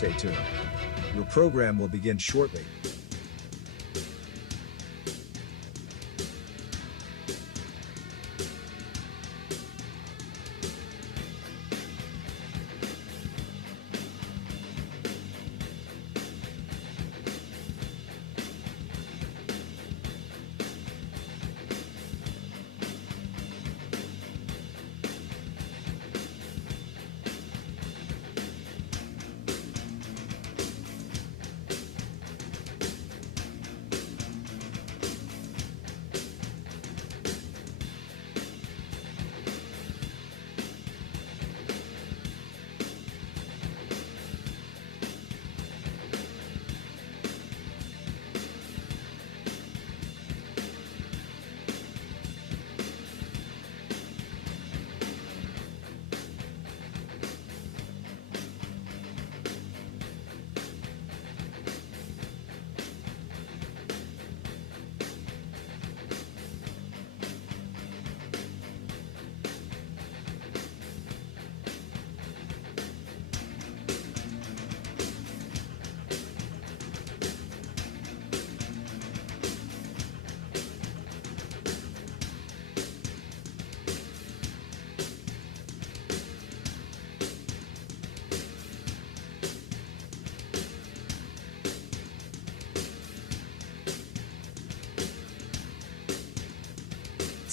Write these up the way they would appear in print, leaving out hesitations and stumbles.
Stay tuned. Your program will begin shortly.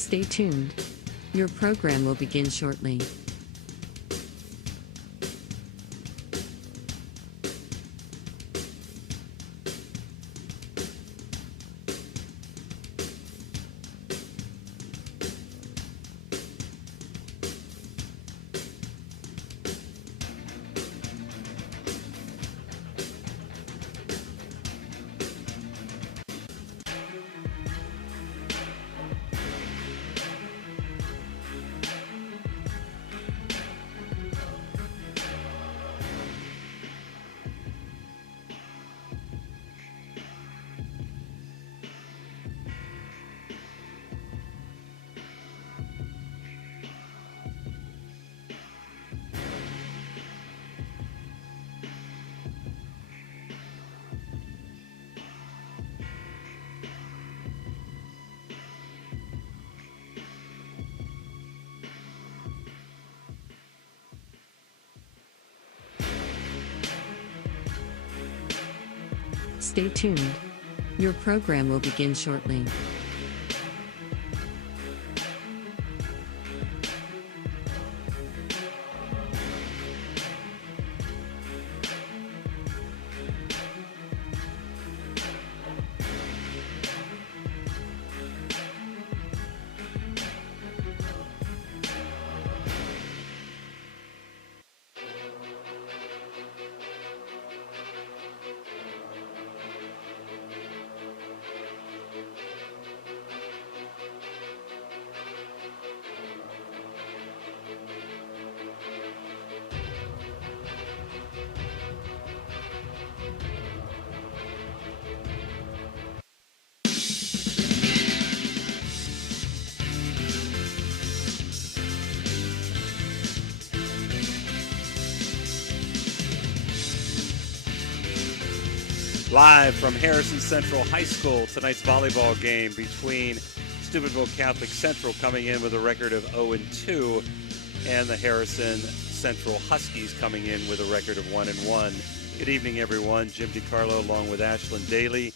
Stay tuned. Your program will begin shortly. Stay tuned. Your program will begin shortly. Live from Harrison Central High School, tonight's volleyball game between Steubenville Catholic Central, coming in with a record of 0-2, and the Harrison Central Huskies coming in with a record of 1-1. Good evening, everyone. Jim DiCarlo along with Ashlyn Daly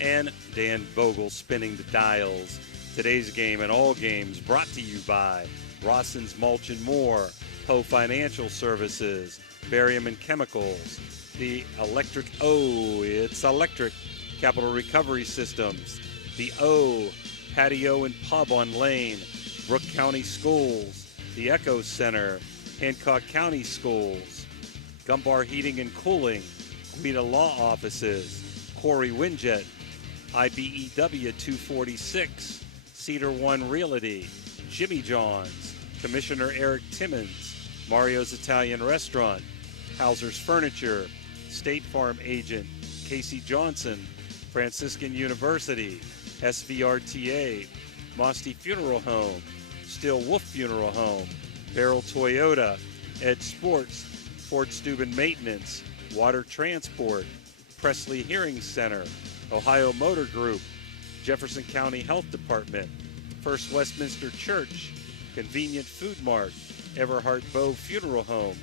and Dan Vogel spinning the dials. Today's game and all games brought to you by Rawson's Mulch and More, Poe Financial Services, Barium and Chemicals, the Electric it's Electric Capital Recovery Systems, the Patio and Pub on Lane, Brooke County Schools, the Echo Center, Hancock County Schools, Gumbar Heating and Cooling, Guida Law Offices, Corey Winjet, IBEW 246, Cedar One Realty, Jimmy John's, Commissioner Eric Timmons, Mario's Italian Restaurant, Hauser's Furniture, State Farm Agent, Casey Johnson, Franciscan University, SVRTA, Mosty Funeral Home, Still Wolf Funeral Home, Barrel Toyota, Ed Sports, Fort Steuben Maintenance, Water Transport, Presley Hearing Center, Ohio Motor Group, Jefferson County Health Department, First Westminster Church, Convenient Food Mart, Everhart Bow Funeral Home,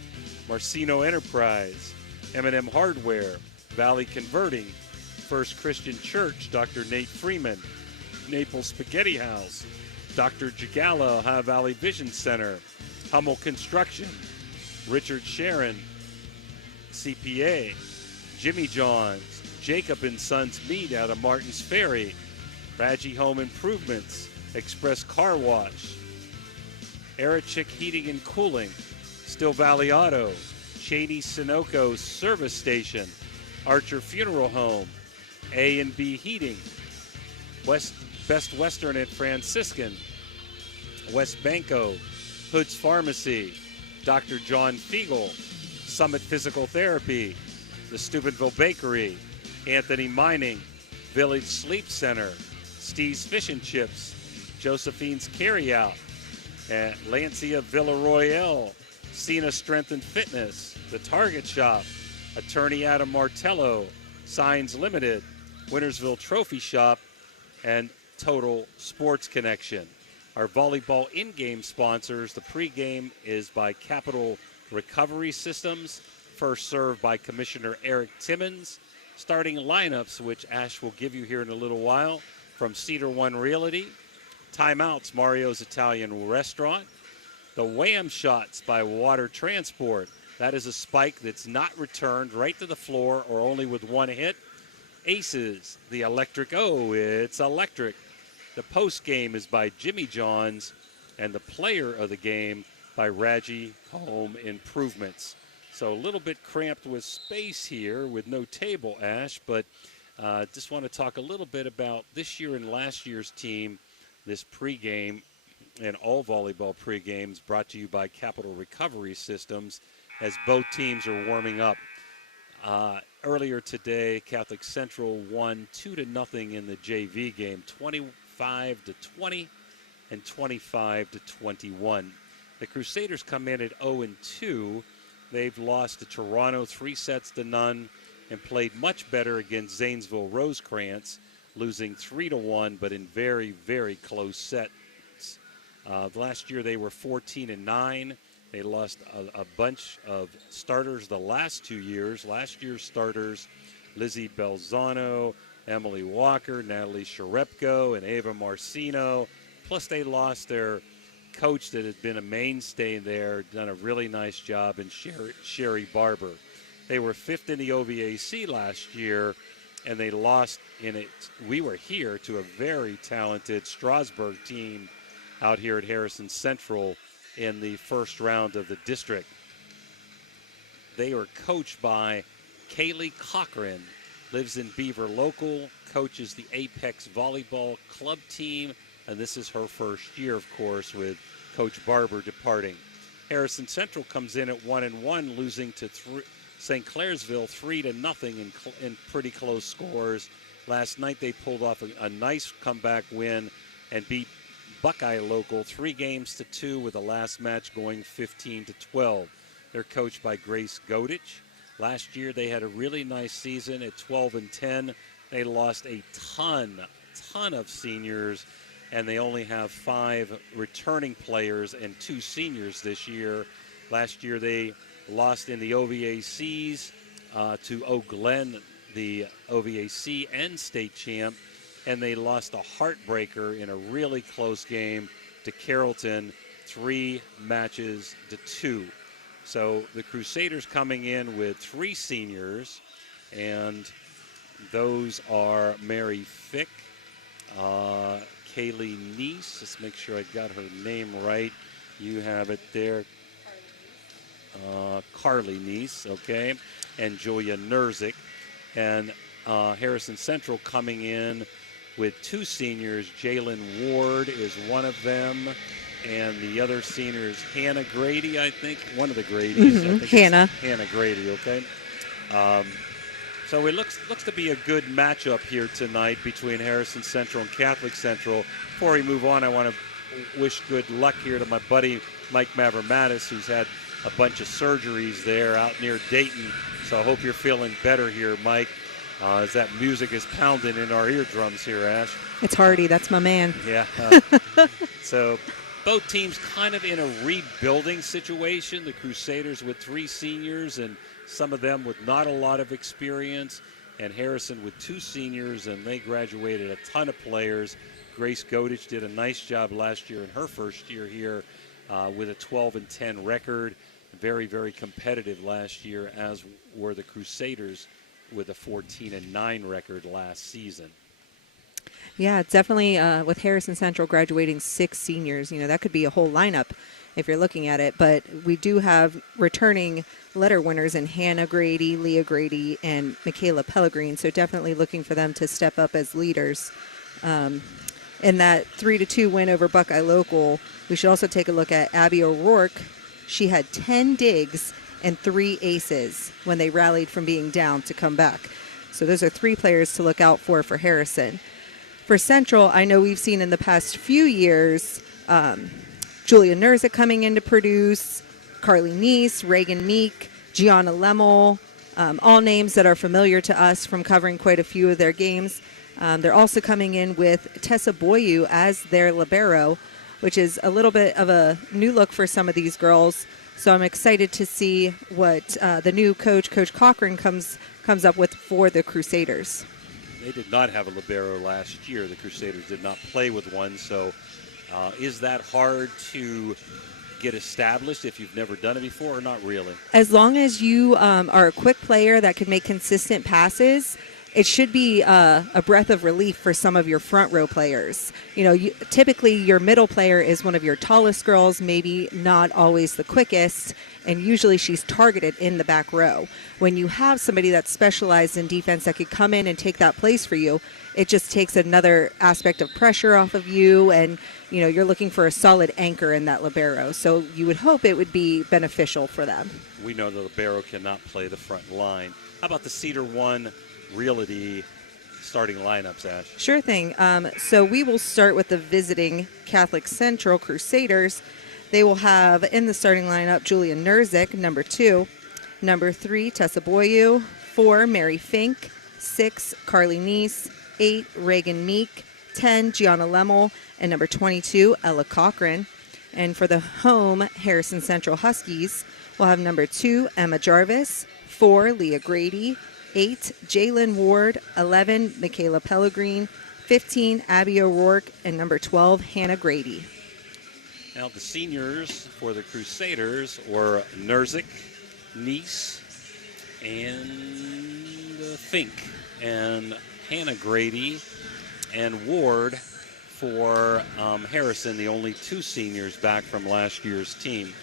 Marcino Enterprise, M&M Hardware, Valley Converting, First Christian Church, Dr. Nate Freeman, Naples Spaghetti House, Dr. Jagala, Ohio Valley Vision Center, Hummel Construction, Richard Sharon, CPA, Jimmy John's, Jacob and Sons Meat out of Martins Ferry, Radji Home Improvements, Express Car Wash, Erichik Heating and Cooling, Still Valley Auto, Cheney Sunoco Service Station, Archer Funeral Home, A&B Heating, Best Western at Franciscan, West Banco, Hood's Pharmacy, Dr. John Fiegel, Summit Physical Therapy, the Steubenville Bakery, Anthony Mining, Village Sleep Center, Steve's Fish and Chips, Josephine's Carryout, Lancia Villaroyale, Cena Strength and Fitness, The Target Shop, Attorney Adam Martello, Signs Limited, Wintersville Trophy Shop, and Total Sports Connection. Our volleyball in-game sponsors, the pregame is by Capital Recovery Systems, first served by Commissioner Eric Timmons. Starting lineups, which Ash will give you here in a little while, from Cedar One Realty. Timeouts, Mario's Italian Restaurant. The Wham Shots by Water Transport. That is a spike that's not returned right to the floor or only with one hit. Aces, the Electric O, it's electric. The post game is by Jimmy John's, and the player of the game by Radji Home Improvements. So a little bit cramped with space here with no table, Ash, but just want to talk a little bit about this year and last year's team, this pregame and all volleyball pregames brought to you by Capital Recovery Systems as both teams are warming up. Earlier today, Catholic Central won 2-0 in the JV game, 25-20 and 25-21. The Crusaders come in at 0-2. They've lost to Toronto 3-0 and played much better against Zanesville Rosecrans, losing 3-1, but in very, very close sets. Last year they were 14-9. They lost a bunch of starters the last 2 years. Last year's starters, Lizzie Belzano, Emily Walker, Natalie Sharepko, and Ava Marcino. Plus they lost their coach that had been a mainstay there, done a really nice job, in Sherry Barber. They were 5th in the OVAC last year, and they lost in it. We were here to a very talented Strasburg team out here at Harrison Central in the first round of the district. They were coached by Kaylee Cochran, lives in Beaver Local, coaches the Apex Volleyball Club team, and this is her first year, of course, with Coach Barber departing. Harrison Central comes in at 1-1, losing to St. Clairsville 3-0 in pretty close scores. Last night they pulled off a nice comeback win and beat Buckeye Local 3-2 with the last match going 15-12. They're coached by Grace Godich. Last year they had a really nice season at 12-10. They lost a ton of seniors, and they only have 5 returning players and 2 seniors this year. Last year they lost in the OVACs to Eau Glen, the OVAC and state champ, and they lost a heartbreaker in a really close game to Carrollton, 3-2. So the Crusaders coming in with 3 seniors, and those are Mary Fick, Kaylee Neese. Let's make sure I got her name right. You have it there. Carly Neese, okay, and Julia Nerzik. And Harrison Central coming in with 2 seniors. Jalen Ward is one of them, and the other senior is Hannah Grady, I think. One of the Gradys. I think Hannah. Hannah Grady, okay. So it looks to be a good matchup here tonight between Harrison Central and Catholic Central. Before we move on, I want to wish good luck here to my buddy Mike Mavromatis, who's had a bunch of surgeries there out near Dayton. So I hope you're feeling better here, Mike, as that music is pounding in our eardrums here, Ash. It's Hardy. That's my man. Yeah. So both teams kind of in a rebuilding situation. The Crusaders with 3 seniors and some of them with not a lot of experience, and Harrison with 2 seniors, and they graduated a ton of players. Grace Godich did a nice job last year in her first year here with a 12-10 record. Very, very competitive last year, as were the Crusaders with a 14-9 record last season. Yeah, definitely with Harrison Central graduating 6 seniors, that could be a whole lineup if you're looking at it. But we do have returning letter winners in Hannah Grady, Leah Grady, and Michaela Pellegrin. So definitely looking for them to step up as leaders. In that 3-2 win over Buckeye Local, we should also take a look at Abby O'Rourke. She had 10 digs and 3 aces when they rallied from being down to come back. So those are 3 players to look out for Harrison. For Central, I know we've seen in the past few years Julia Nerza coming in to produce, Carly Neese, Reagan Meek, Gianna Lemmel, all names that are familiar to us from covering quite a few of their games. They're also coming in with Tessa Boyu as their libero, which is a little bit of a new look for some of these girls. So I'm excited to see what the new coach, Coach Cochran, comes up with for the Crusaders. They did not have a libero last year. The Crusaders did not play with one. So is that hard to get established if you've never done it before, or not really? As long as you are a quick player that can make consistent passes, it should be a breath of relief for some of your front row players. Typically your middle player is one of your tallest girls, maybe not always the quickest, and usually she's targeted in the back row. When you have somebody that's specialized in defense that could come in and take that place for you, it just takes another aspect of pressure off of you, and you're looking for a solid anchor in that libero. So you would hope it would be beneficial for them. We know the libero cannot play the front line. How about the Cedar One Realty starting lineups, Ash? Sure thing. So we will start with the visiting Catholic Central Crusaders. They will have in the starting lineup Julia Nerzik, number 2. Number 3, Tessa Boyu. 4, Mary Fink. 6, Carly Neese. 8, Reagan Meek. 10, Gianna Lemmel. And number 22, Ella Cochran. And for the home Harrison Central Huskies, we'll have number 2, Emma Jarvis. 4, Leah Grady. 8, Jalen Ward. 11, Michaela Pellegrin. 15, Abby O'Rourke. And number 12, Hannah Grady. Now the seniors for the Crusaders were Nerzik, Neese, and Fink, and Hannah Grady, and Ward for Harrison, the only 2 seniors back from last year's team.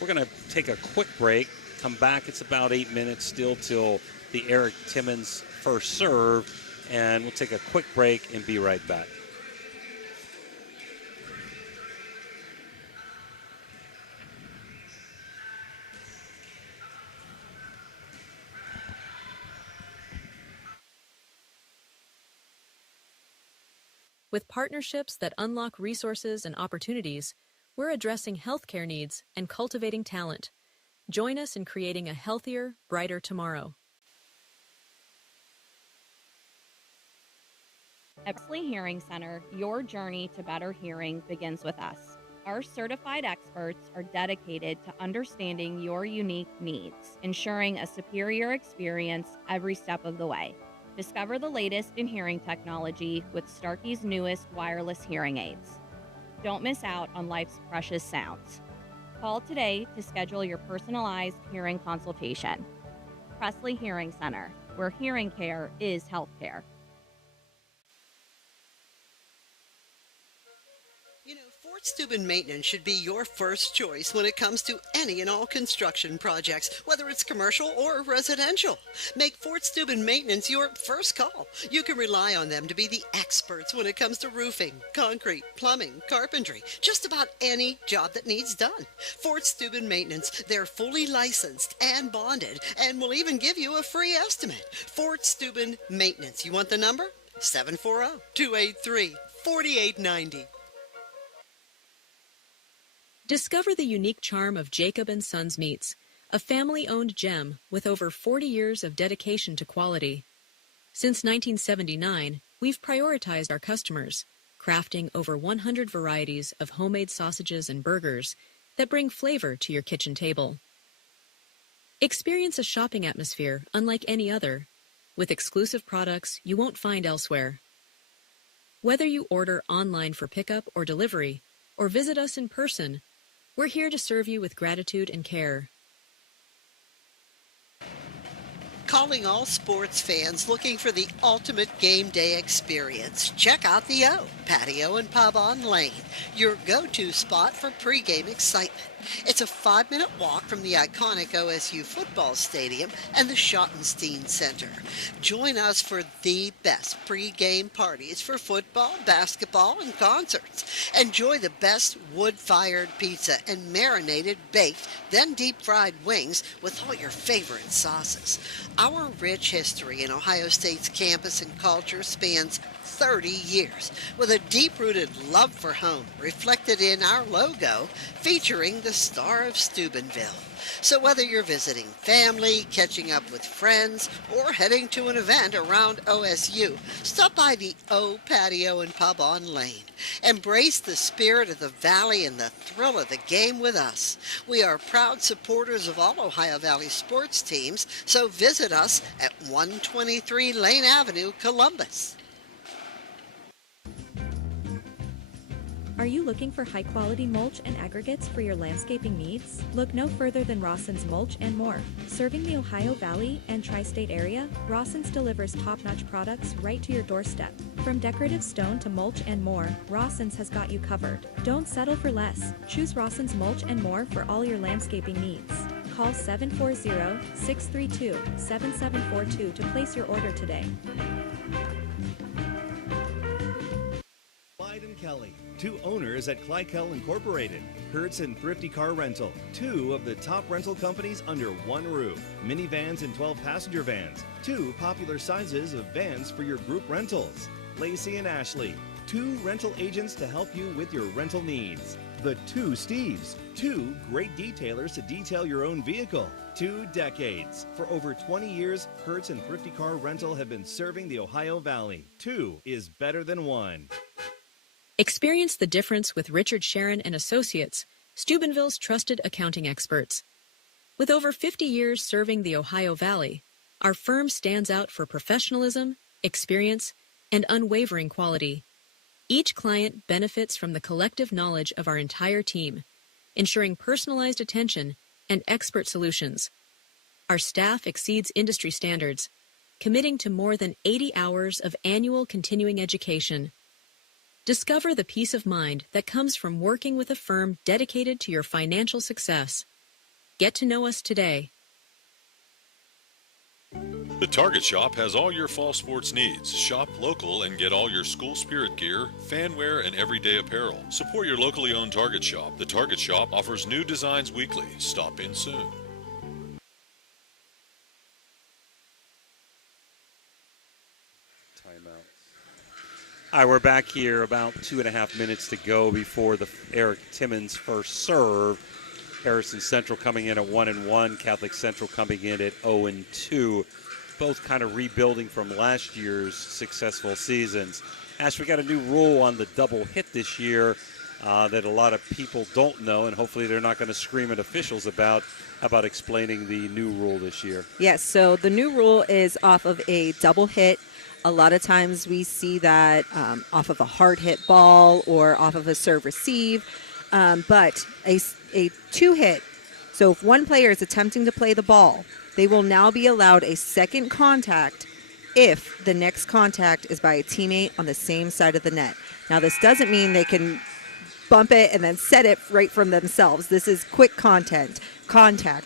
We're going to take a quick break, come back. It's about 8 minutes still till the Eric Timmons first serve, and we'll take a quick break and be right back. With partnerships that unlock resources and opportunities, we're addressing healthcare needs and cultivating talent. Join us in creating a healthier, brighter tomorrow. At Presley Hearing Center, your journey to better hearing begins with us. Our certified experts are dedicated to understanding your unique needs, ensuring a superior experience every step of the way. Discover the latest in hearing technology with Starkey's newest wireless hearing aids. Don't miss out on life's precious sounds. Call today to schedule your personalized hearing consultation. Presley Hearing Center, where hearing care is healthcare. Fort Steuben Maintenance should be your first choice when it comes to any and all construction projects, whether it's commercial or residential. Make Fort Steuben Maintenance your first call. You can rely on them to be the experts when it comes to roofing, concrete, plumbing, carpentry, just about any job that needs done. Fort Steuben Maintenance, they're fully licensed and bonded and will even give you a free estimate. Fort Steuben Maintenance. You want the number? 740-283-4890. Discover the unique charm of Jacob & Sons Meats, a family-owned gem with over 40 years of dedication to quality. Since 1979, we've prioritized our customers, crafting over 100 varieties of homemade sausages and burgers that bring flavor to your kitchen table. Experience a shopping atmosphere unlike any other, with exclusive products you won't find elsewhere. Whether you order online for pickup or delivery, or visit us in person, we're here to serve you with gratitude and care. Calling all sports fans looking for the ultimate game day experience. Check out the O, Patio and Pub on Lane, your go-to spot for pregame excitement. It's a 5-minute walk from the iconic OSU football stadium and the Schottenstein Center. Join us for the best pregame parties for football, basketball, and concerts. Enjoy the best wood-fired pizza and marinated baked, then deep-fried wings with all your favorite sauces. Our rich history in Ohio State's campus and culture spans 30 years, with a deep-rooted love for home reflected in our logo featuring the Star of Steubenville. So whether you're visiting family, catching up with friends, or heading to an event around OSU, stop by the O Patio and Pub on Lane. Embrace the spirit of the Valley and the thrill of the game with us. We are proud supporters of all Ohio Valley sports teams, so visit us at 123 Lane Avenue, Columbus. Are you looking for high-quality mulch and aggregates for your landscaping needs? Look no further than Rawson's Mulch and More. Serving the Ohio Valley and tri-state area, Rawson's delivers top-notch products right to your doorstep. From decorative stone to mulch and more, Rawson's has got you covered. Don't settle for less. Choose Rawson's Mulch and More for all your landscaping needs. Call 740-632-7742 to place your order today. Clyde and Kelly, two owners at Clykel Incorporated. Hertz and Thrifty Car Rental, two of the top rental companies under one roof. Minivans and 12-passenger vans, two popular sizes of vans for your group rentals. Lacey and Ashley, two rental agents to help you with your rental needs. The Two Steves, two great detailers to detail your own vehicle. 2 decades. For over 20 years, Hertz and Thrifty Car Rental have been serving the Ohio Valley. 2 is better than 1. Experience the difference with Richard Sharon and Associates, Steubenville's trusted accounting experts. With over 50 years serving the Ohio Valley, our firm stands out for professionalism, experience, and unwavering quality. Each client benefits from the collective knowledge of our entire team, ensuring personalized attention and expert solutions. Our staff exceeds industry standards, committing to more than 80 hours of annual continuing education. Discover the peace of mind that comes from working with a firm dedicated to your financial success. Get to know us today. The Target Shop has all your fall sports needs. Shop local and get all your school spirit gear, fan wear, and everyday apparel. Support your locally owned Target Shop. The Target Shop offers new designs weekly. Stop in soon. Timeout. All right, we're back here about 2.5 minutes to go before the Eric Timmons first serve. Harrison Central coming in at 1-1, Catholic Central coming in at 0-2. Both kind of rebuilding from last year's successful seasons. Ash, we got a new rule on the double hit this year that a lot of people don't know, and hopefully they're not going to scream at officials about explaining the new rule this year. Yes, so the new rule is off of a double hit. A lot of times we see that off of a hard hit ball or off of a serve receive, but a two hit. So if one player is attempting to play the ball, they will now be allowed a second contact if the next contact is by a teammate on the same side of the net. Now this doesn't mean they can bump it and then set it right from themselves. This is quick contact.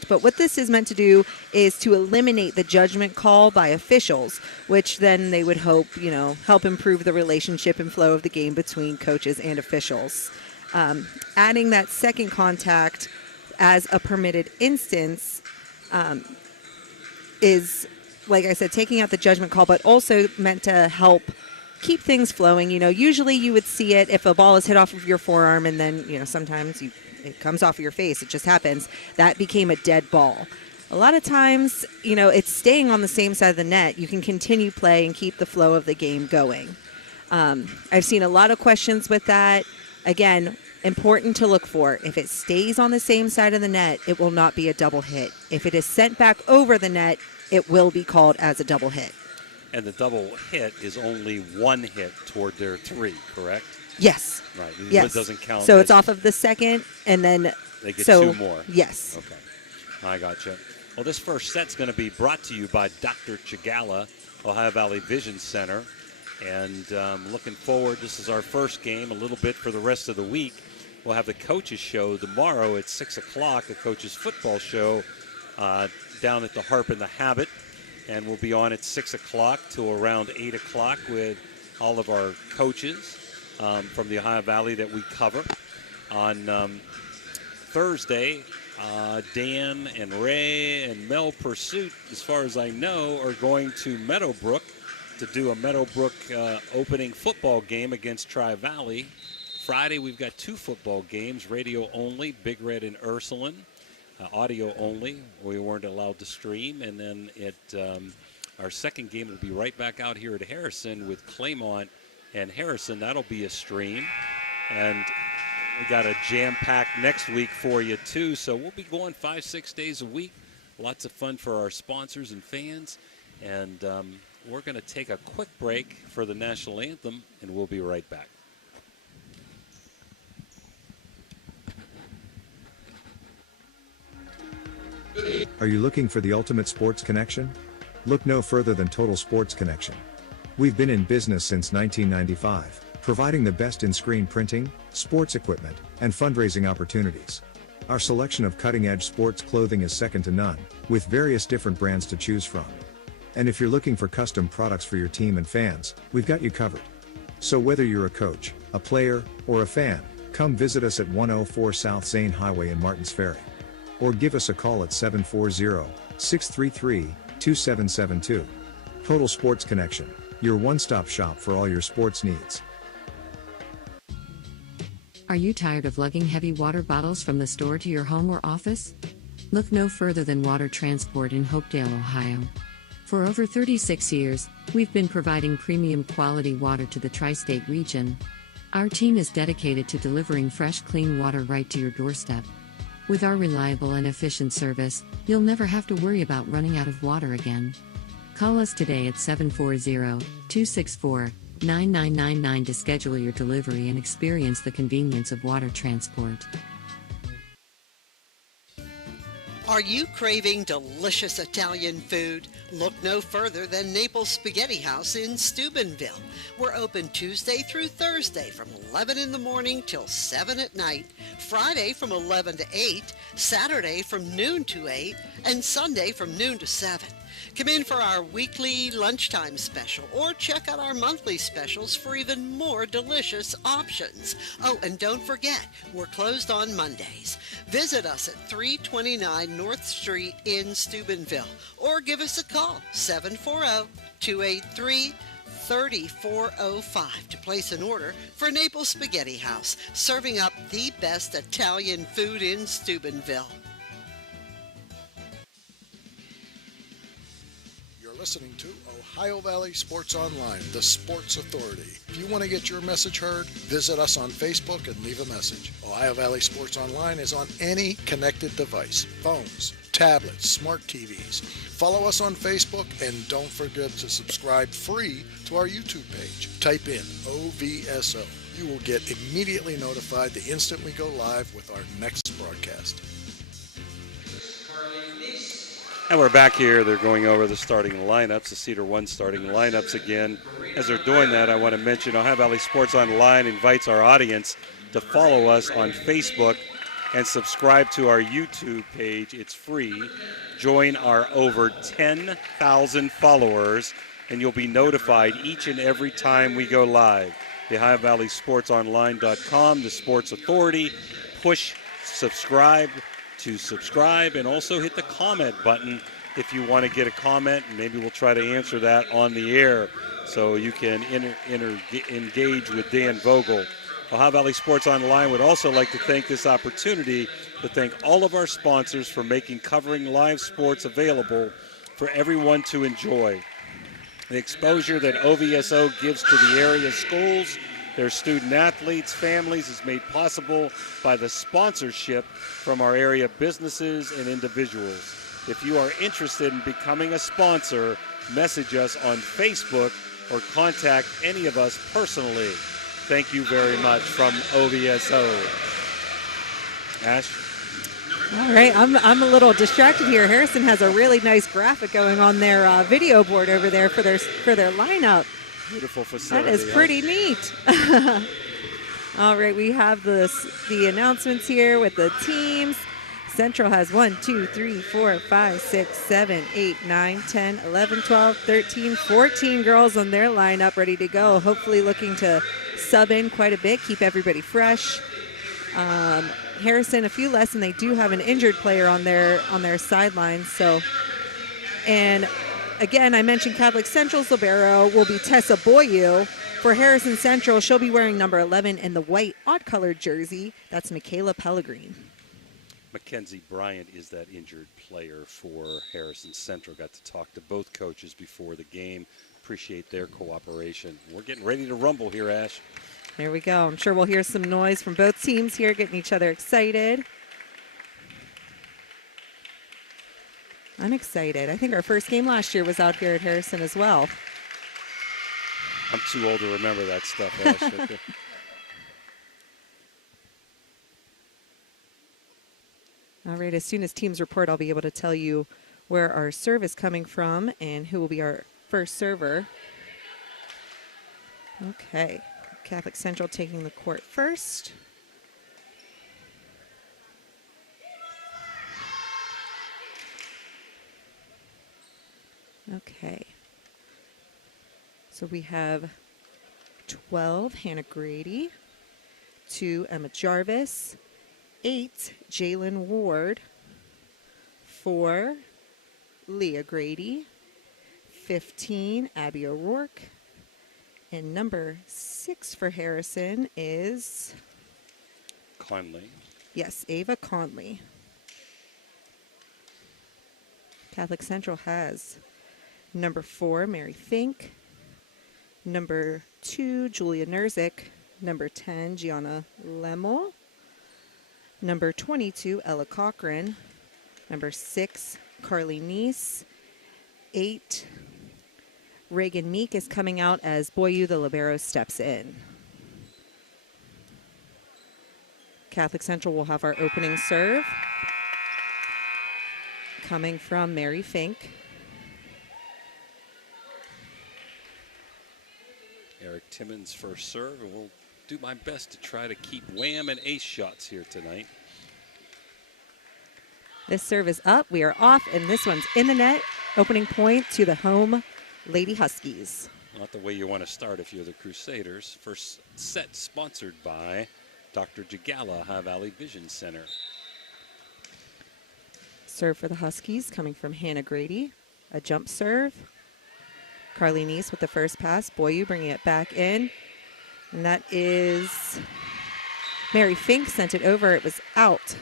But what this is meant to do is to eliminate the judgment call by officials, which then they would hope, help improve the relationship and flow of the game between coaches and officials. Adding that second contact as a permitted instance is, like I said, taking out the judgment call, but also meant to help keep things flowing. Usually you would see it if a ball is hit off of your forearm and then, sometimes it comes off of your face. It just happens. That became a dead ball. A lot of times, it's staying on the same side of the net. You can continue play and keep the flow of the game going. I've seen a lot of questions with that. Again, important to look for. If it stays on the same side of the net, it will not be a double hit. If it is sent back over the net, it will be called as a double hit. And the double hit is only one hit toward their 3, correct? Yes. Right. Yes. It doesn't count. So it's off of the second, and then they get 2 more. Yes. Okay. I gotcha. Well, this first set's going to be brought to you by Dr. Chagala, Ohio Valley Vision Center. And looking forward, this is our first game, a little bit for the rest of the week. We'll have the coaches show tomorrow at 6 o'clock, the coaches football show down at the Harp and the Habit. And we'll be on at 6 o'clock to around 8 o'clock with all of our coaches from the Ohio Valley that we cover. On Thursday, Dan and Ray and Mel Pursuit, as far as I know, are going to Meadowbrook to do a Meadowbrook opening football game against Tri-Valley. Friday, we've got 2 football games, radio only, Big Red and Ursuline, audio only. We weren't allowed to stream. And then our second game will be right back out here at Harrison with Claymont and Harrison. That'll be a stream. And we got a jam-packed next week for you, too. So we'll be going 5-6 days a week. Lots of fun for our sponsors and fans. And we're going to take a quick break for the national anthem, and we'll be right back. Are you looking for the ultimate sports connection? Look no further than Total Sports Connection. We've been in business since 1995, providing the best in screen printing, sports equipment, and fundraising opportunities. Our selection of cutting-edge sports clothing is second to none, with various different brands to choose from. And if you're looking for custom products for your team and fans, we've got you covered. So whether you're a coach, a player, or a fan, come visit us at 104 South Zane Highway in Martins Ferry. Or give us a call at 740-633-2772. Total Sports Connection, your one-stop shop for all your sports needs. Are you tired of lugging heavy water bottles from the store to your home or office? Look no further than Water Transport in Hopedale, Ohio. For over 36 years, we've been providing premium quality water to the tri-state region. Our team is dedicated to delivering fresh, clean water right to your doorstep. With our reliable and efficient service, you'll never have to worry about running out of water again. Call us today at 740-264-9999 to schedule your delivery and experience the convenience of water transport. Are you craving delicious Italian food? Look no further than Naples Spaghetti House in Steubenville. We're open Tuesday through Thursday from 11 in the morning till 7 at night, Friday from 11 to 8, Saturday from noon to 8, and Sunday from noon to 7. Come in for our weekly lunchtime special or check out our monthly specials for even more delicious options. Oh, and don't forget, we're closed on Mondays. Visit us at 329 North Street in Steubenville or give us a call, 740-283-3405 to place an order for Naples Spaghetti House, serving up the best Italian food in Steubenville. Listening to Ohio Valley Sports Online, the sports authority. If you want to get your message heard, visit us on Facebook and leave a message. Ohio Valley Sports Online is on any connected device, phones, tablets, smart TVs. Follow us on Facebook and don't forget to subscribe free to our YouTube page. Type in OVSO. You will get immediately notified the instant we go live with our next broadcast. And we're back here. They're going over the starting lineups, the Cedar One starting lineups again. As they're doing that, I want to mention Ohio Valley Sports Online invites our audience to follow us on Facebook and subscribe to our YouTube page. It's free. Join our over 10,000 followers, and you'll be notified each and every time we go live. The Ohio Valley SportsOnline.com, the Sports Authority. Push subscribe to subscribe and also hit the comment button if you want to get a comment, and maybe we'll try to answer that on the air so you can engage with Dan Vogel. Ohio Valley Sports Online would also like to take this opportunity to thank all of our sponsors for making covering live sports available for everyone to enjoy. The exposure that OVSO gives to the area schools, their student athletes, families is made possible by the sponsorship from our area businesses and individuals. If you are interested in becoming a sponsor, message us on Facebook or contact any of us personally. Thank you very much from OVSO. Ash? All right, I'm a little distracted here. Harrison has a really nice graphic going on their video board over there for their lineup. Beautiful facility. That is pretty neat. All right, we have the announcements here with the teams. Central has 1, 2, 3, 4, 5, 6, 7, 8, 9, 10, 11, 12, 13, 14 girls on their lineup ready to go. Hopefully looking to sub in quite a bit, keep everybody fresh. Harrison, a few less, and they do have an injured player on their sidelines. So, and again, I mentioned Catholic Central's libero will be Tessa Boyu. For Harrison Central, she'll be wearing number 11 in the white odd-colored jersey. That's Michaela Pellegrin. Mackenzie Bryant is that injured player for Harrison Central. Got to talk to both coaches before the game. Appreciate their cooperation. We're getting ready to rumble here, Ash. There we go. I'm sure we'll hear some noise from both teams here, getting each other excited. I'm excited. I think our first game last year was out here at Harrison as well. I'm too old to remember that stuff, Ash. All right, as soon as teams report, I'll be able to tell you where our serve is coming from and who will be our first server. Okay, Catholic Central taking the court first. Okay. So we have 12, Hannah Grady, 2, Emma Jarvis, 8, Jalen Ward, 4, Leah Grady, 15, Abby O'Rourke, and number 6 for Harrison is... Conley. Yes, Ava Conley. Catholic Central has number 4, Mary Fink, number 2, Julia Nerzik, number 10, Gianna Lemmel, number 22, Ella Cochran, number 6, Carly Neese, 8, Reagan Meek is coming out as Boyu, the libero, steps in. Catholic Central will have our opening serve coming from Mary Fink. Eric Timmons first serve, and we'll do my best to try to keep wham and ace shots here tonight. This serve is up, we are off, and this one's in the net. Opening point to the home Lady Huskies. Not the way you want to start if you're the Crusaders. First set sponsored by Dr. Jagala, High Valley Vision Center. Serve for the Huskies coming from Hannah Grady. A jump serve. Carly Neese with the first pass. Boyu bringing it back in. And that is Mary Fink sent it over. It was out.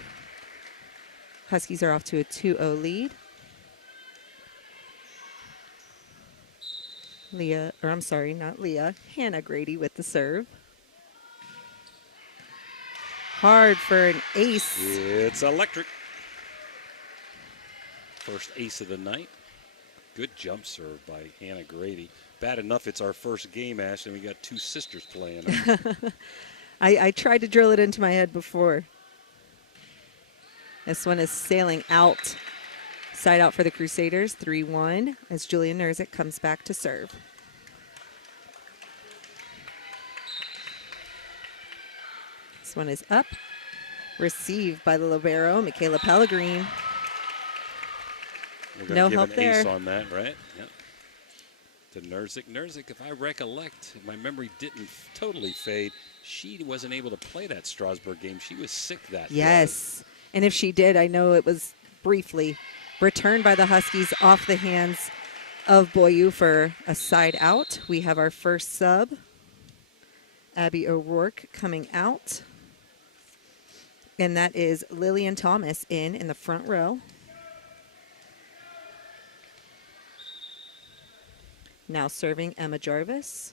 Huskies are off to a 2-0 lead. Hannah Grady with the serve. Hard for an ace. It's electric. First ace of the night. Good jump serve by Hannah Grady. Bad enough it's our first game, Ash, and we got two sisters playing. I tried to drill it into my head before. This one is sailing out. Side out for the Crusaders, 3-1, as Julia Nerzik comes back to serve. This one is up. Received by the libero, Michaela Pellegrin. We're going No to give help an there. ace on that, right? Yep. To Nerzik. Nerzik, if I recollect, if my memory didn't totally fade, she wasn't able to play that Strasburg game. She was sick that day. Yes. And if she did, I know it was briefly Returned by the Huskies off the hands of Boyu for a side out. We have our first sub, Abby O'Rourke, coming out. And that is Lillian Thomas in the front row. Now serving Emma Jarvis.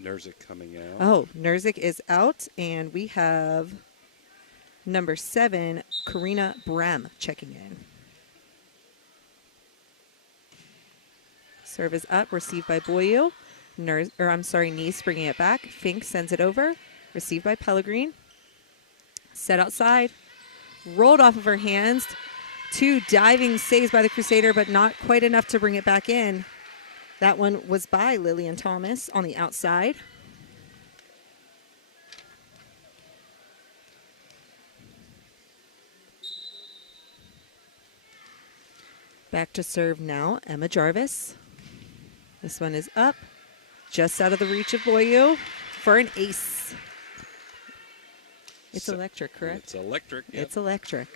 Nerzik coming out. Oh, Nerzik is out, and we have number 7, Karina Brem, checking in. Serve is up, received by Boyu. Nice bringing it back. Fink sends it over, received by Pellegrin. Set outside, rolled off of her hands. 2 diving saves by the Crusader, but not quite enough to bring it back in. That one was by Lillian Thomas on the outside. Back to serve now, Emma Jarvis. This one is up, just out of the reach of Boyu for an ace. It's electric, correct? It's electric. Yep. It's electric.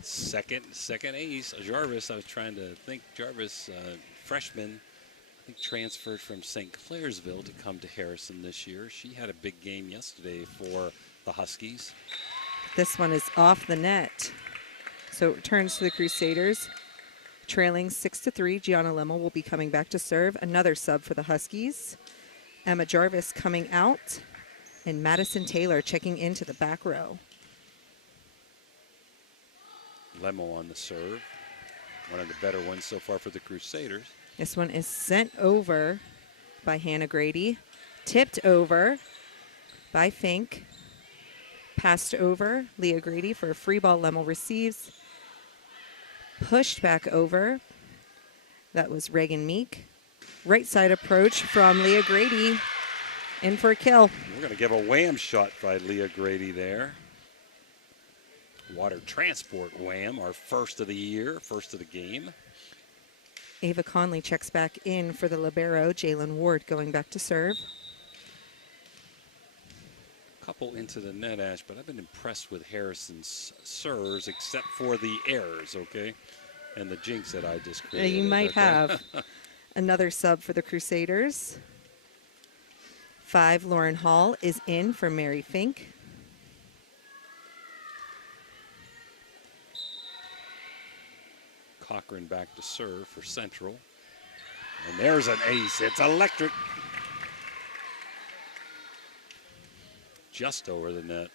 Second ace. Jarvis, I was trying to think. Jarvis, freshman, I think transferred from St. Clairsville to come to Harrison this year. She had a big game yesterday for the Huskies. This one is off the net. So it returns to the Crusaders. Trailing 6-3, Gianna Lemmel will be coming back to serve. Another sub for the Huskies. Emma Jarvis coming out. And Madison Taylor checking into the back row. Lemmel on the serve. One of the better ones so far for the Crusaders. This one is sent over by Hannah Grady. Tipped over by Fink. Passed over, Leah Grady for a free ball. Lemmel receives. Pushed back over. That was Reagan Meek. Right side approach from Leah Grady. In for a kill. We're going to give a wham shot by Leah Grady there. Water transport wham, our first of the year, first of the game. Ava Conley checks back in for the libero. Jalen Ward going back to serve. Couple into the net, Ash, but I've been impressed with Harrison's serves, except for the errors, okay? And the jinx that I just created. You might okay? have. Another sub for the Crusaders. 5, Lauren Hall is in for Mary Fink. Cochran back to serve for Central. And there's an ace. It's electric. Just over the net.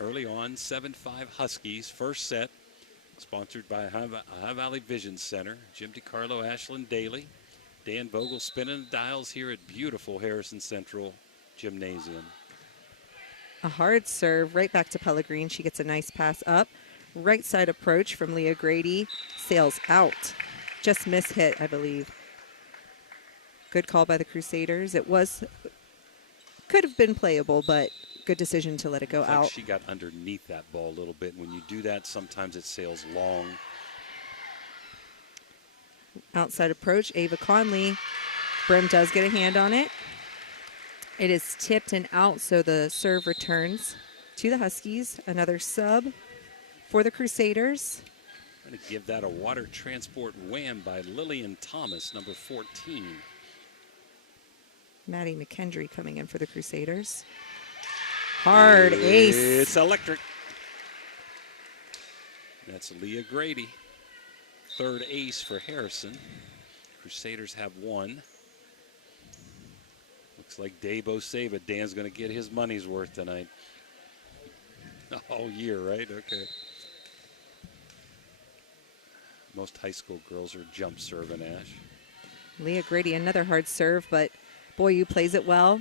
Early on, 7-5 Huskies. First set, sponsored by Ohio Valley Vision Center. Jim DiCarlo, Ashlyn Daly. Dan Vogel spinning the dials here at beautiful Harrison Central Gymnasium. A hard serve right back to Pellegrin. She gets a nice pass up. Right side approach from Leah Grady. Sails out. Just mishit, I believe. Good call by the Crusaders. Could have been playable, but good decision to let it go It's out. like she got underneath that ball a little bit. When you do that, sometimes it sails long. Outside approach, Ava Conley. Brim does get a hand on it. It is tipped and out, so the serve returns to the Huskies. Another sub for the Crusaders. I'm going to give that a water transport wham by Lillian Thomas, number 14. Maddie McKendry coming in for the Crusaders. Hard ace. It's electric. That's Leah Grady. Third ace for Harrison. Crusaders have one. Looks like Dabo Saba. Dan's going to get his money's worth tonight. All year, right? Okay. Most high school girls are jump serving, Ash. Leah Grady, another hard serve, but Boyu plays it well.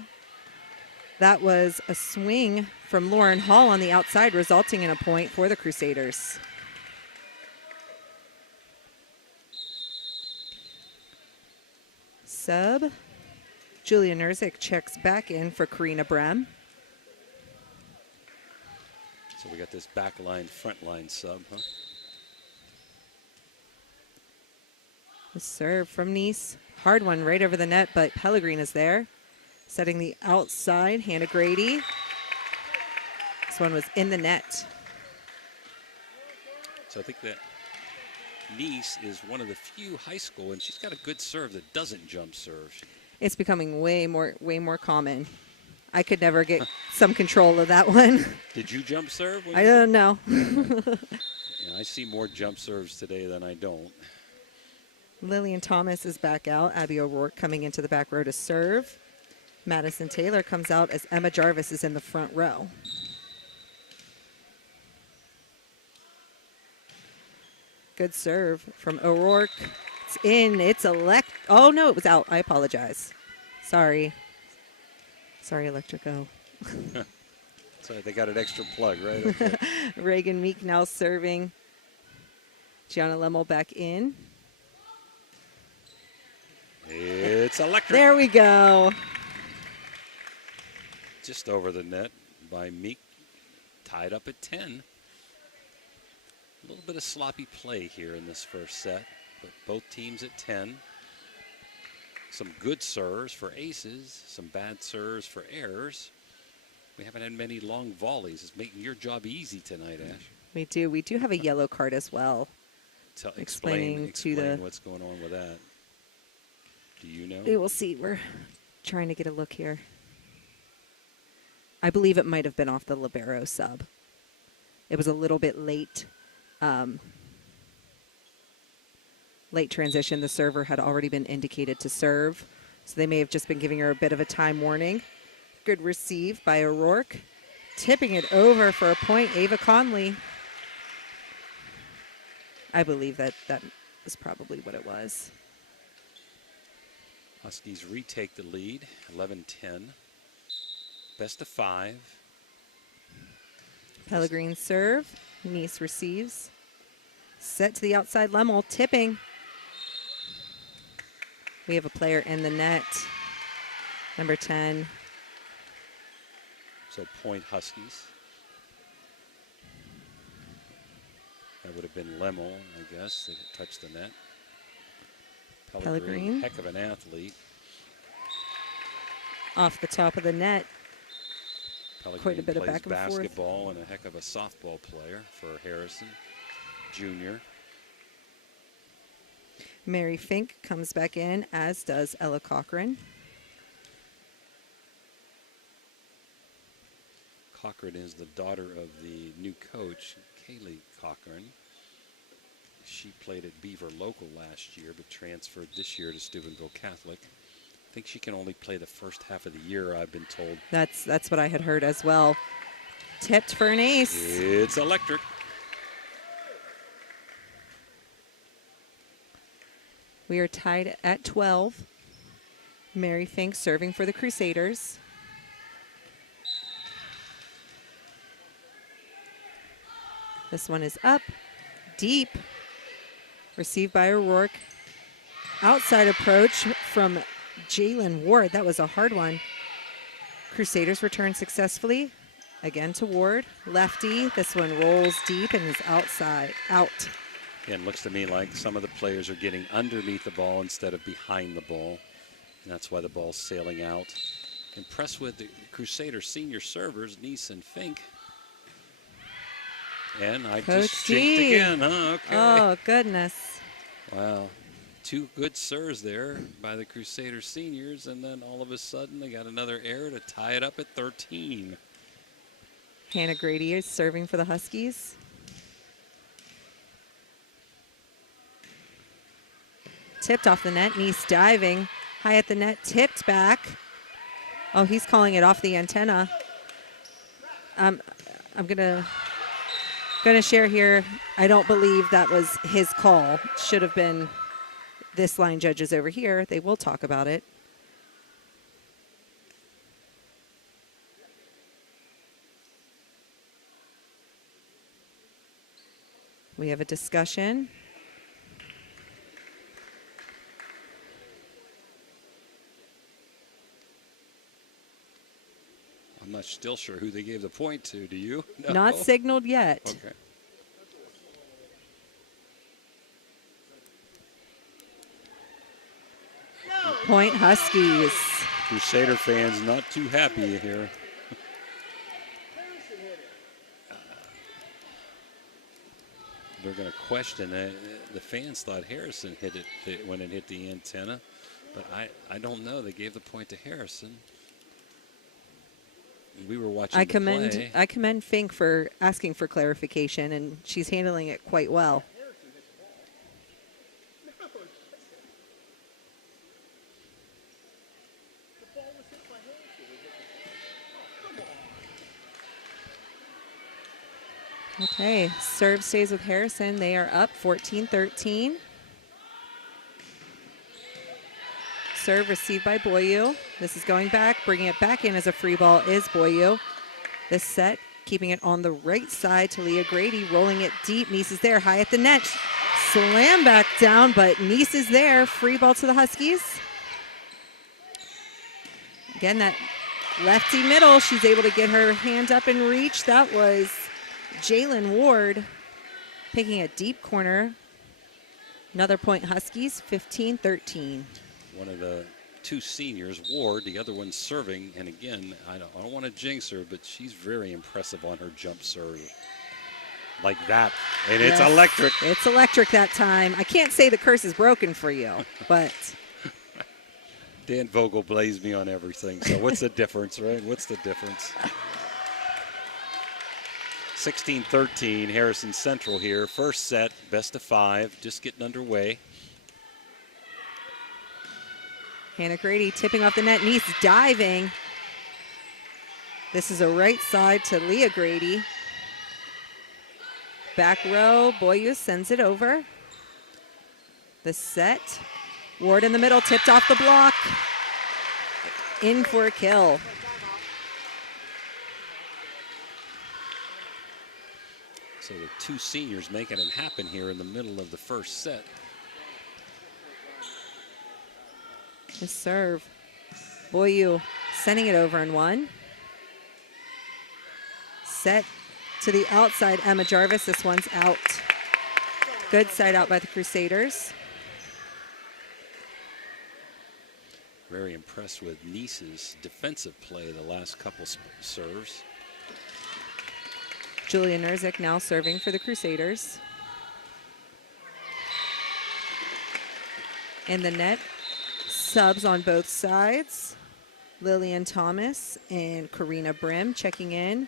That was a swing from Lauren Hall on the outside, resulting in a point for the Crusaders. Sub. Julia Nerzik checks back in for Karina Brem. So we got this back line, front line sub, huh? The serve from Nice. Hard one right over the net, but Pellegrin is there. Setting the outside, Hannah Grady. This one was in the net. So I think that Nice is one of the few high school, and she's got a good serve that doesn't jump serve. It's becoming way more common. I could never get some control of that one. Did you jump serve? I don't know. Yeah, I see more jump serves today than I don't. Lillian Thomas is back out. Abby O'Rourke coming into the back row to serve. Madison Taylor comes out as Emma Jarvis is in the front row. Good serve from O'Rourke. It's in. It's oh, no, it was out. I apologize. Sorry. Sorry, Electrico. Sorry, they got an extra plug, right? Okay. Reagan Meek now serving. Gianna Lemmel back in. It's electric. There we go. Just over the net by Meek. Tied up at 10. A little bit of sloppy play here in this first set, but both teams at 10. Some good serves for aces, some bad serves for errors. We haven't had many long volleys. It's making your job easy tonight, Ash. We do. We do have a yellow card as well. Explain what's going on with that. Do you know? We will see. We're trying to get a look here. I believe it might have been off the libero sub. It was a little bit late. Late transition. The server had already been indicated to serve, so they may have just been giving her a bit of a time warning. Good receive by O'Rourke. Tipping it over for a point, Ava Conley. I believe that is probably what it was. Huskies retake the lead, 11-10. Best of 5. Pellegrin serve. Nice receives. Set to the outside, Lemmel tipping. We have a player in the net. Number 10. So point Huskies. That would have been Lemmel, I guess, that touched the net. Pellegrin. Heck of an athlete. Off the top of the net. Pellegrin Quite a bit of plays back and forth. basketball and a heck of a softball player for Harrison Jr. Mary Fink comes back in, as does Ella Cochran. Cochran is the daughter of the new coach, Kaylee Cochran. She played at Beaver Local last year, but transferred this year to Steubenville Catholic. I think she can only play the first half of the year, I've been told. That's what I had heard as well. Tipped for an ace. It's electric. We are tied at 12. Mary Fink serving for the Crusaders. This one is up, deep. Received by O'Rourke. Outside approach from Jalen Ward. That was a hard one. Crusaders return successfully. Again to Ward. Lefty. This one rolls deep and is out. Again, looks to me like some of the players are getting underneath the ball instead of behind the ball. And that's why the ball's sailing out. Impressed with the Crusader senior servers, Nice and Fink. And I Coach just jinked D. again, huh? Okay. Oh, goodness. Wow. 2 good serves there by the Crusader seniors, and then all of a sudden they got another error to tie it up at 13. Hannah Grady is serving for the Huskies. Tipped off the net. Nice diving. High at the net. Tipped back. Oh, he's calling it off the antenna. I'm gonna share here. I don't believe that was his call. Should have been this line judges over here. They will talk about it. We have a discussion. I'm not still sure who they gave the point to. Do you? No. Not signaled yet. Okay. Point Huskies. Crusader fans not too happy here. We're going to question it. The fans thought Harrison hit it when it hit the antenna, but I don't know. They gave the point to Harrison. We were watching the play. I commend Fink for asking for clarification, and she's handling it quite well. Okay, serve stays with Harrison. They are up 14-13. Serve received by Boyu. This is going back. Bringing it back in as a free ball is Boyu. This set, keeping it on the right side to Leah Grady, rolling it deep. Nice is there, high at the net. Slam back down, but Nice is there. Free ball to the Huskies. Again, that lefty middle, she's able to get her hand up and reach. That was Jalen Ward picking a deep corner. Another point Huskies, 15-13. One of the two seniors, Ward, the other one serving. And again, I don't want to jinx her, but she's very impressive on her jump serve. Like that. And it's electric. It's electric that time. I can't say the curse is broken for you, but. Dan Vogel blazed me on everything. So what's the difference, right? What's the difference? 16-13, Harrison Central here. First set, best of 5, just getting underway. Hannah Grady tipping off the net. Nice diving. This is a right side to Leah Grady. Back row, Boyu sends it over. The set. Ward in the middle, tipped off the block. In for a kill. So the two seniors making it happen here in the middle of the first set. The serve. Boyu sending it over in one. Set to the outside, Emma Jarvis. This one's out. Good side out by the Crusaders. Very impressed with Nice's defensive play the last couple serves. Julia Nerzik now serving for the Crusaders. In the net, subs on both sides. Lillian Thomas and Karina Brim checking in.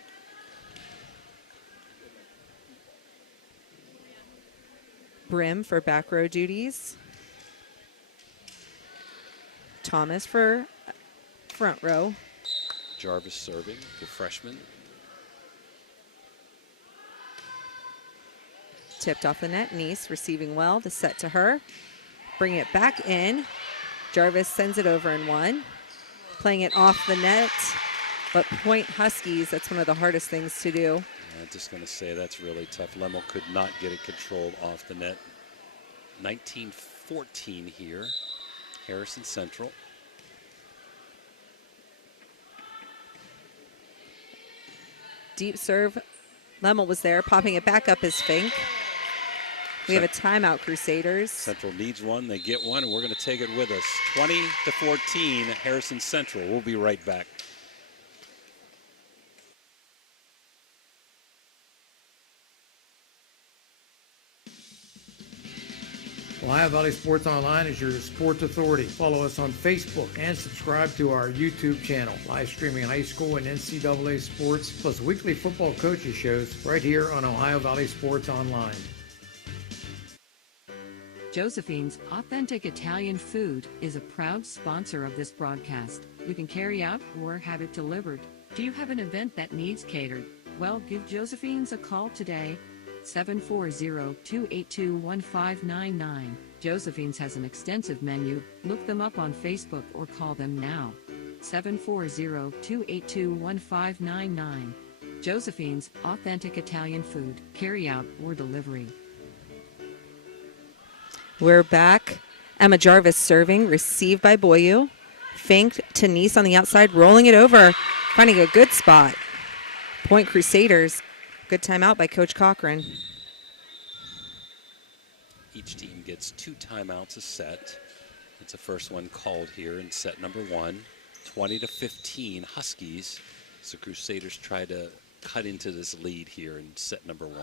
Brim for back row duties. Thomas for front row. Jarvis serving, the freshman. Tipped off the net. Nice receiving well. The set to her. Bring it back in. Jarvis sends it over in one. Playing it off the net. But point Huskies, that's one of the hardest things to do. I'm just going to say that's really tough. Lemmel could not get it controlled off the net. 19-14 here. Harrison Central. Deep serve. Lemmel was there, popping it back up as Fink. We have a timeout, Crusaders. Central needs one. They get one, and we're going to take it with us. 20-14, Harrison Central. We'll be right back. Ohio Valley Sports Online is your sports authority. Follow us on Facebook and subscribe to our YouTube channel. Live streaming high school and NCAA sports, plus weekly football coaches shows right here on Ohio Valley Sports Online. Josephine's Authentic Italian Food is a proud sponsor of this broadcast. You can carry out or have it delivered. Do you have an event that needs catered? Well, give Josephine's a call today. 740-282-1599. Josephine's has an extensive menu. Look them up on Facebook or call them now. 740-282-1599. Josephine's Authentic Italian Food, carry out or delivery. We're back. Emma Jarvis serving, received by Boyu. Finked to Nice on the outside, rolling it over, finding a good spot. Point Crusaders. Good timeout by Coach Cochran. Each team gets 2 timeouts a set. It's the first one called here in set number 1. 20-15 Huskies. So Crusaders try to cut into this lead here in set number 1.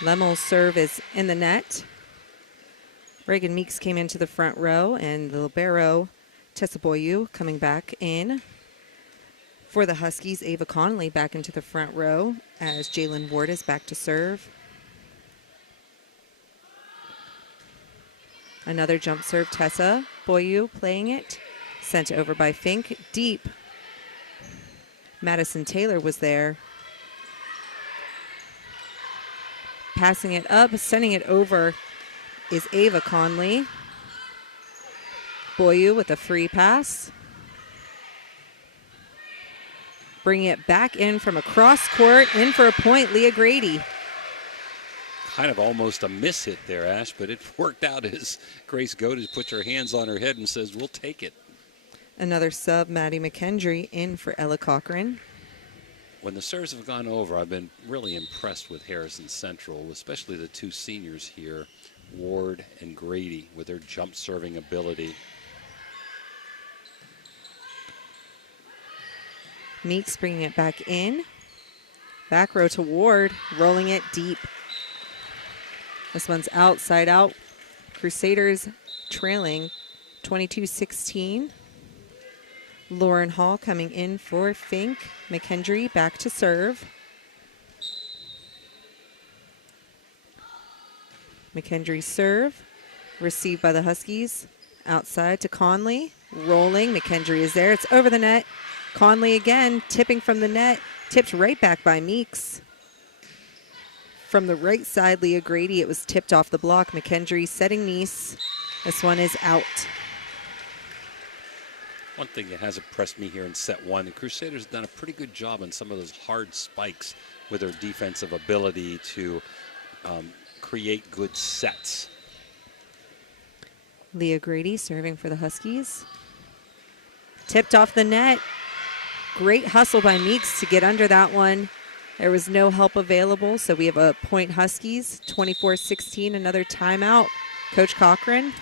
Lemel's serve is in the net. Reagan Meeks came into the front row, and the libero, Tessa Boyu, coming back in. For the Huskies, Ava Connolly back into the front row as Jalen Ward is back to serve. Another jump serve, Tessa Boyu playing it. Sent over by Fink, deep. Madison Taylor was there. Passing it up, sending it over is Ava Conley. Boyu with a free pass. Bringing it back in from across court, in for a point, Leah Grady. Kind of almost a miss hit there, Ash, but it worked out as Grace Godes puts her hands on her head and says, we'll take it. Another sub, Maddie McKendry, in for Ella Cochran. When the serves have gone over, I've been really impressed with Harrison Central, especially the two seniors here, Ward and Grady, with their jump serving ability. Meeks bringing it back in. Back row to Ward, rolling it deep. This one's outside out. Crusaders trailing 22-16. Lauren Hall coming in for Fink. McKendry back to serve. McKendry serve. Received by the Huskies. Outside to Conley. Rolling. McKendry is there. It's over the net. Conley again, tipping from the net. Tipped right back by Meeks. From the right side, Leah Grady, it was tipped off the block. McKendry setting Nice. This one is out. One thing that has impressed me here in set one, the Crusaders have done a pretty good job on some of those hard spikes with their defensive ability to create good sets. Leah Grady serving for the Huskies. Tipped off the net. Great hustle by Meeks to get under that one. There was no help available, so we have a point Huskies, 24-16, another timeout. Coach Cochran.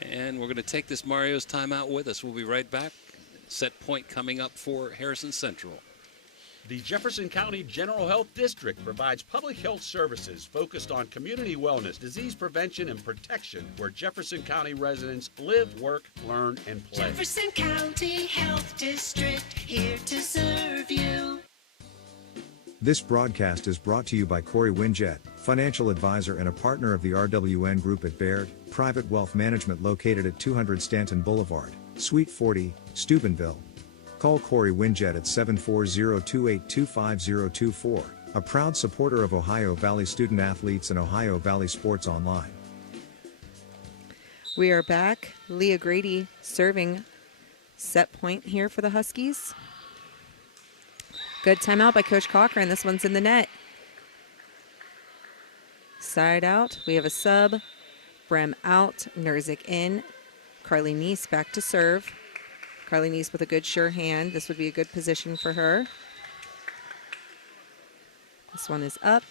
And we're going to take this Mario's timeout with us. We'll be right back. Set point coming up for Harrison Central. The Jefferson County General Health District provides public health services focused on community wellness, disease prevention, and protection where Jefferson County residents live, work, learn, and play. Jefferson County Health District, here to serve you. This broadcast is brought to you by Corey Winjet, financial advisor and a partner of the RWN Group at Baird, private wealth management located at 200 Stanton Boulevard, Suite 40, Steubenville. Call Corey Winjet at 740-282-5024, a proud supporter of Ohio Valley student athletes and Ohio Valley Sports Online. We are back. Leah Grady serving set point here for the Huskies. Good timeout by Coach Cochran. This one's in the net. Side out. We have a sub. Brem out. Nerzik in. Carly Neese back to serve. Carly Neese with a good sure hand. This would be a good position for her. This one is up.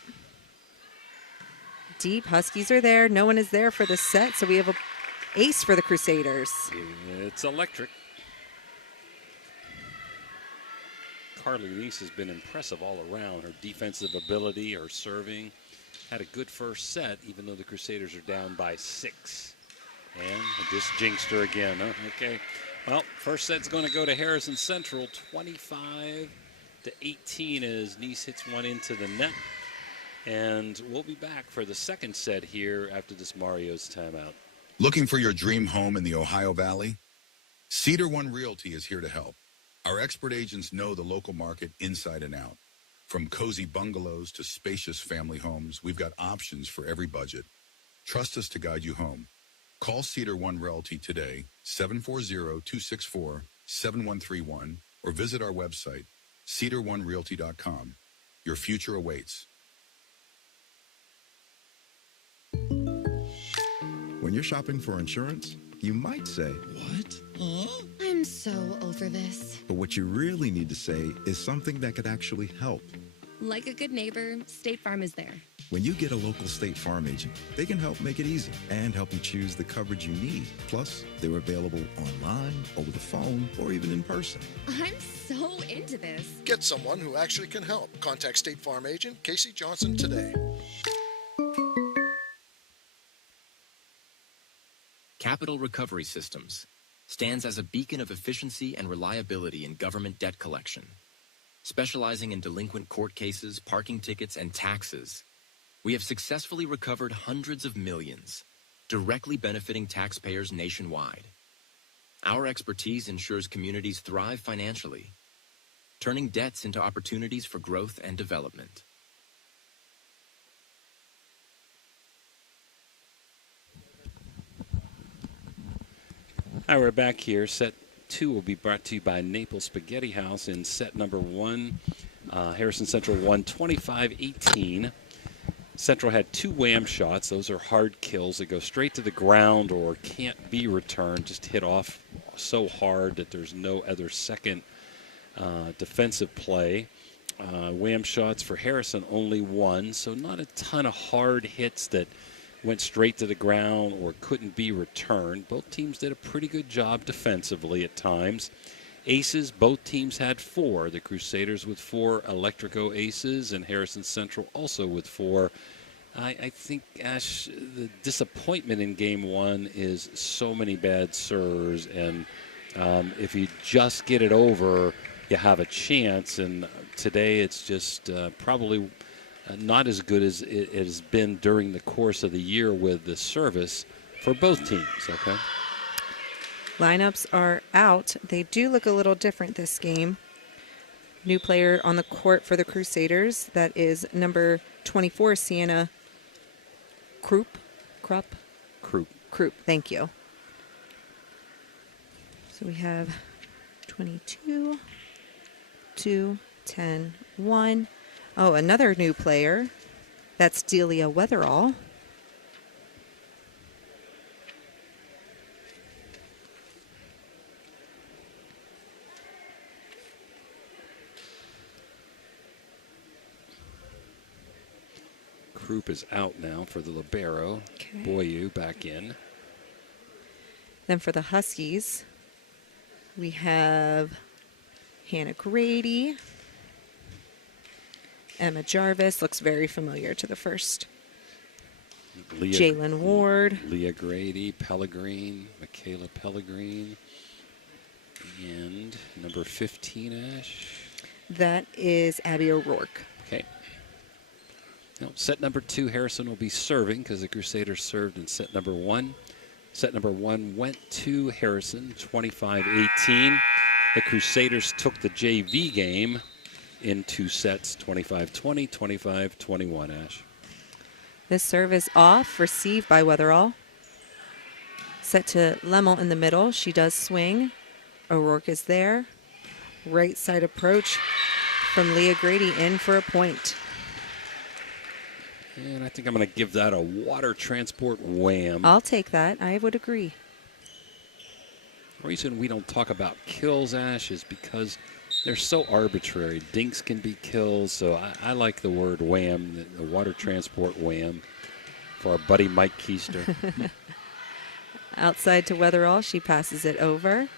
Deep. Huskies are there. No one is there for the set, so we have an ace for the Crusaders. It's electric. Carly Neese has been impressive all around. Her defensive ability, her serving. Had a good first set, even though the Crusaders are down by 6. And just jinxed her again. Huh? Okay. Well, first set's going to go to Harrison Central, 25-18 as Neese hits one into the net. And we'll be back for the second set here after this Mario's timeout. Looking for your dream home in the Ohio Valley? Cedar One Realty is here to help. Our expert agents know the local market inside and out. From cozy bungalows to spacious family homes, we've got options for every budget. Trust us to guide you home. Call Cedar One Realty today, 740-264-7131, or visit our website, cedaronerealty.com. Your future awaits. When you're shopping for insurance, you might say, "What? Huh?" I'm so over this. But what you really need to say is something that could actually help. Like a good neighbor, State Farm is there. When you get a local State Farm agent, they can help make it easy and help you choose the coverage you need. Plus, they're available online, over the phone, or even in person. I'm so into this. Get someone who actually can help. Contact State Farm agent Casey Johnson today. Capital Recovery Systems stands as a beacon of efficiency and reliability in government debt collection. Specializing in delinquent court cases, parking tickets, and taxes, we have successfully recovered hundreds of millions, directly benefiting taxpayers nationwide. Our expertise ensures communities thrive financially, turning debts into opportunities for growth and development. All right, we're back here. Set 2 will be brought to you by Naples Spaghetti House in set number 1. Harrison Central won 25-18. Central had 2 wham shots. Those are hard kills that go straight to the ground or can't be returned, just hit off so hard that there's no other second defensive play. Wham shots for Harrison, only 1, so not a ton of hard hits that went straight to the ground or couldn't be returned. Both teams did a pretty good job defensively at times. Aces, both teams had 4. The Crusaders with 4 Electrico aces, and Harrison Central also with 4. I think, Ash, the disappointment in Game 1 is so many bad serves, and if you just get it over, you have a chance. And today it's just probably not as good as it has been during the course of the year with the service for both teams, okay? Lineups are out. They do look a little different this game. New player on the court for the Crusaders. That is number 24, Sienna Krupp. Thank you. So we have 22, 2, 10, 1. Oh, another new player. That's Delia Weatherall. Krupp is out now for the libero. Okay. Boyu back in. Then for the Huskies, we have Hannah Grady. Emma Jarvis looks very familiar to the first. Jalen Ward. Leah Grady, Pellegrine, Michaela Pellegrine. And number 15, Ash. That is Abby O'Rourke. Okay. Now, set number 2, Harrison will be serving because the Crusaders served in set number 1. Set number 1 went to Harrison, 25-18. The Crusaders took the JV game in 2 sets, 25-20, 25-21, Ash. This serve is off, received by Weatherall. Set to Lemmel in the middle. She does swing. O'Rourke is there. Right side approach from Leah Grady in for a point. And I think I'm going to give that a water transport wham. I'll take that. I would agree. The reason we don't talk about kills, Ash, is because they're so arbitrary. Dinks can be kills, so I like the word wham, the water transport wham, for our buddy Mike Keister. Outside to Weatherall. She passes it over.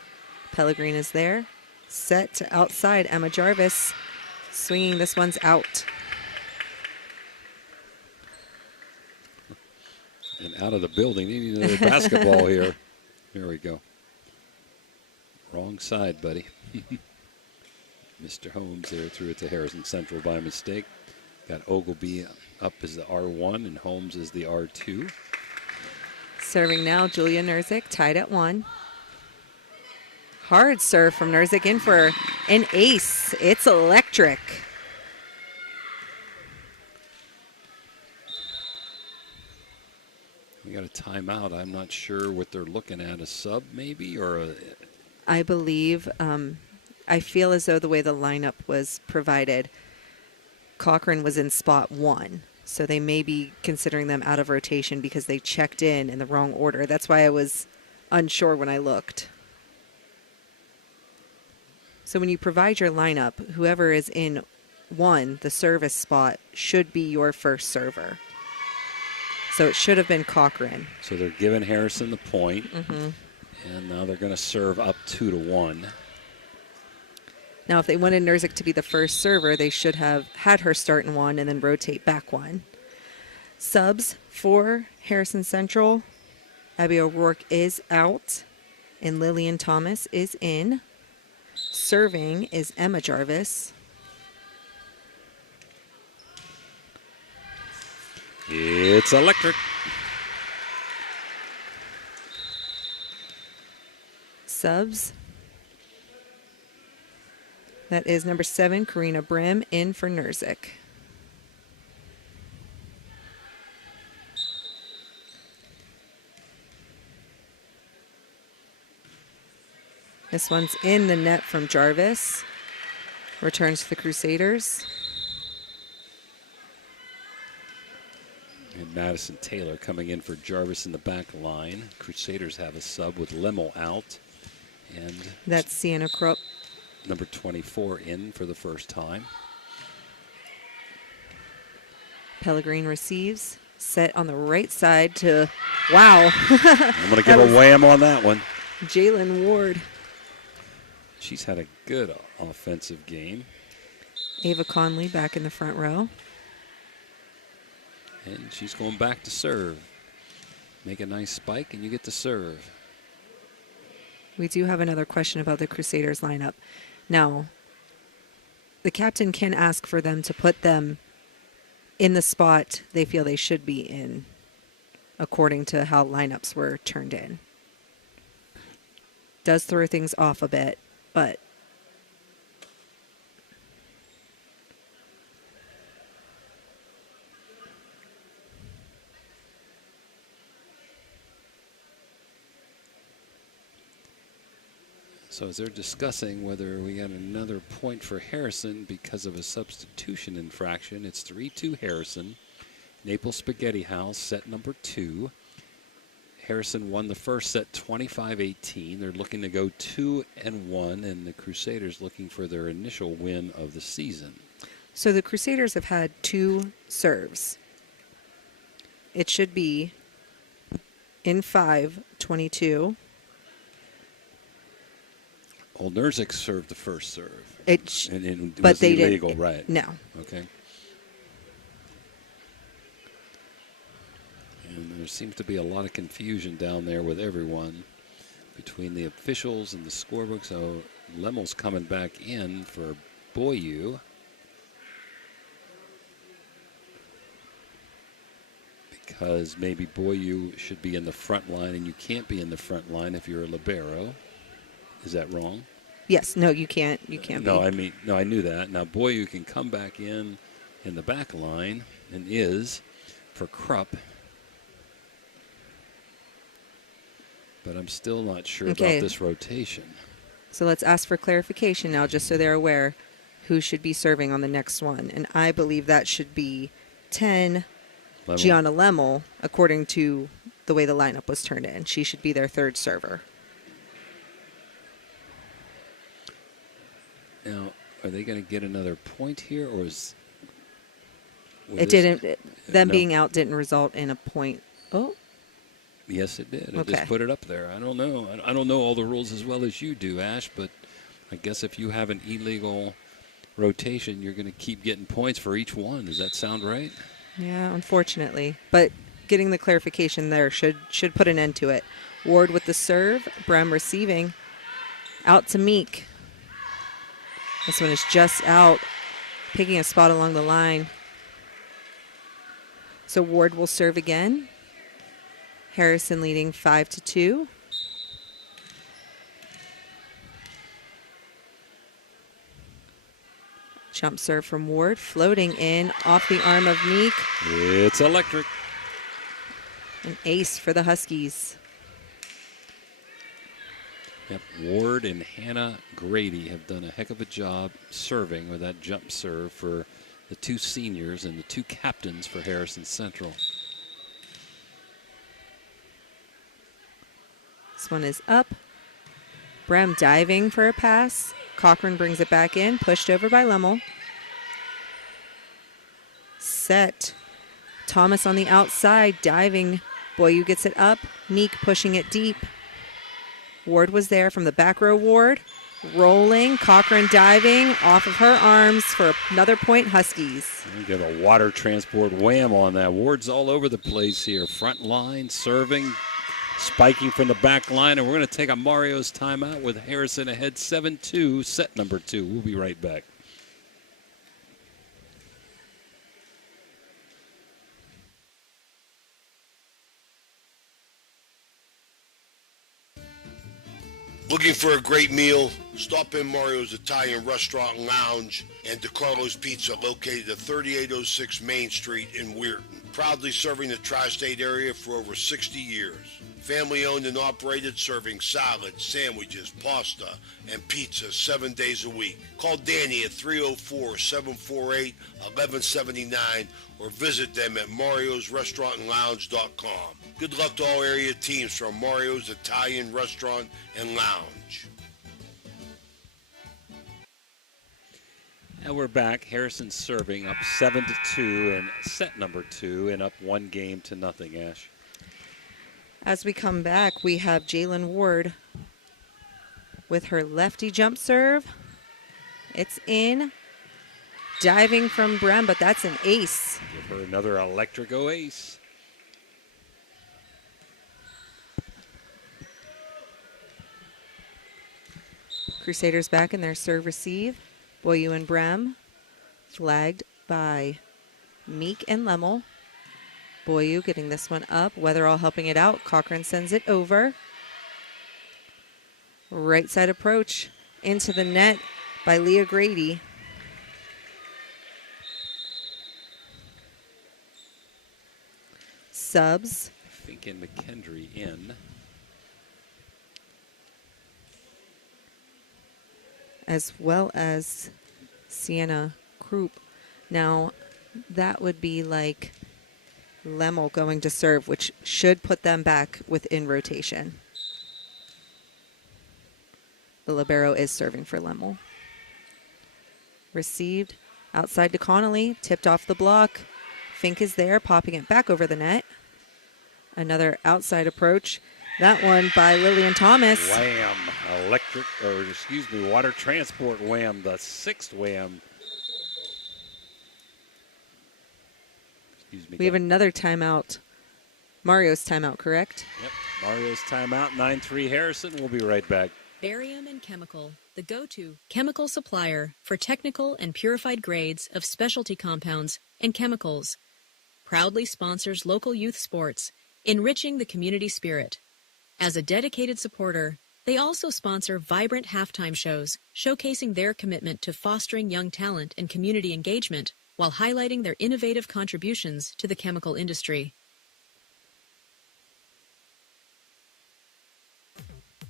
Pellegrine is there. Set to outside. Emma Jarvis swinging. This one's out. And out of the building. They need another basketball here. Here we go. Wrong side, buddy. Mr. Holmes there threw it to Harrison Central by mistake. Got Ogleby up as the R1 and Holmes as the R2. Serving now, Julia Nerzik, tied at 1. Hard serve from Nerzik in for an ace. It's electric. We got a timeout. I'm not sure what they're looking at, a sub maybe, or a... I believe, I feel as though the way the lineup was provided, Cochran was in spot 1. So they may be considering them out of rotation because they checked in the wrong order. That's why I was unsure when I looked. So when you provide your lineup, whoever is in 1, the service spot, should be your first server. So it should have been Cochran. So they're giving Harrison the point. Mm-hmm. And now they're going to serve up 2-1. Now, if they wanted Nerzik to be the first server, they should have had her start in 1 and then rotate back 1. Subs for Harrison Central. Abby O'Rourke is out, and Lillian Thomas is in. Serving is Emma Jarvis. It's electric. Subs. That is number 7, Karina Brim, in for Nerzik. This one's in the net from Jarvis. Returns to the Crusaders. And Madison Taylor coming in for Jarvis in the back line. Crusaders have a sub with Lemmel out. And that's Sienna Krupp. Number 24 in for the first time. Pellegrin receives. Set on the right side to, wow. I'm going to give a wham on that one. Jalen Ward. She's had a good offensive game. Ava Conley back in the front row. And she's going back to serve. Make a nice spike and you get to serve. We do have another question about the Crusaders lineup. Now, the captain can ask for them to put them in the spot they feel they should be in, according to how lineups were turned in. Does throw things off a bit, but so as they're discussing whether we got another point for Harrison because of a substitution infraction, it's 3-2 Harrison. Naples Spaghetti House, set number 2. Harrison won the first set 25-18. They're looking to go 2-1, and the Crusaders looking for their initial win of the season. So the Crusaders have had 2 serves. It should be in 5-22. Old Nerzik served the first serve. And but was they illegal, didn't. right? No. Okay. And there seems to be a lot of confusion down there with everyone between the officials and the scorebook. So Lemmel's coming back in for Boyu. Because maybe Boyu should be in the front line, and you can't be in the front line if you're a libero. Is that wrong? Yes. No, you can't. You can't No, be. I knew that. Now, Boyu can come back in the back line and is for Krupp. But I'm still not sure about this rotation. So let's ask for clarification now, just so they're aware who should be serving on the next one. And I believe that should be 10, Gianna Lemmel, according to the way the lineup was turned in. She should be their third server. Now, are they going to get another point here, or is it didn't? Them being out didn't result in a point. Oh, yes, it did. I Okay. just put it up there. I don't know. I don't know all the rules as well as you do, Ash. But I guess if you have an illegal rotation, you're going to keep getting points for each one. Does that sound right? yeah, unfortunately. But getting the clarification there should put an end to it. Ward with the serve. Brem receiving. Out to Meek. This one is just out, picking a spot along the line. So Ward will serve again. Harrison leading 5-2. Jump serve from Ward, floating in off the arm of Meek. It's electric. An ace for the Huskies. Yep, Ward and Hannah Grady have done a heck of a job serving with that jump serve for the 2 seniors and the 2 captains for Harrison Central. This one is up. Brem diving for a pass. Cochran brings it back in, pushed over by Lemmel. Set. Thomas on the outside, diving. Boyu gets it up. Meek pushing it deep. Ward was there from the back row, Ward. Rolling, Cochran diving off of her arms for another point, Huskies. We get a water transport wham on that. Ward's all over the place here. Front line, serving, spiking from the back line, and we're going to take a Mario's timeout with Harrison ahead 7-2, set number 2. We'll be right back. Looking for a great meal? Stop in Mario's Italian Restaurant and Lounge and DeCarlo's Pizza, located at 3806 Main Street in Weirton. Proudly serving the tri-state area for over 60 years. Family owned and operated, serving salads, sandwiches, pasta, and pizza 7 days a week. Call Danny at 304-748-1179 or visit them at mariosrestaurantandlounge.com. Good luck to all area teams from Mario's Italian Restaurant and Lounge. And we're back. Harrison serving up 7-2 in set number 2 and up 1-0. Ash. As we come back, we have Jalen Ward with her lefty jump serve. It's in. Diving from Brem, but that's an ace. Give her another electrico ace. Crusaders back in their serve receive. Boyu and Brem flagged by Meek and Lemmel. Boyu getting this one up. Weatherall helping it out. Cochran sends it over. Right side approach into the net by Leah Grady. Subs. Fink and McKendry in. As well as Sienna Krupp. Now, that would be like Lemmel going to serve, which should put them back within rotation. The libero is serving for Lemmel. Received outside to Connolly, tipped off the block. Fink is there, popping it back over the net. Another outside approach. That one by Lillian Thomas. Wham. Water transport wham. The 6th wham. We have another timeout. Mario's timeout, correct? Yep. Mario's timeout. 9-3 Harrison. We'll be right back. Barium and Chemical, the go-to chemical supplier for technical and purified grades of specialty compounds and chemicals. Proudly sponsors local youth sports, enriching the community spirit. As a dedicated supporter, they also sponsor vibrant halftime shows, showcasing their commitment to fostering young talent and community engagement while highlighting their innovative contributions to the chemical industry.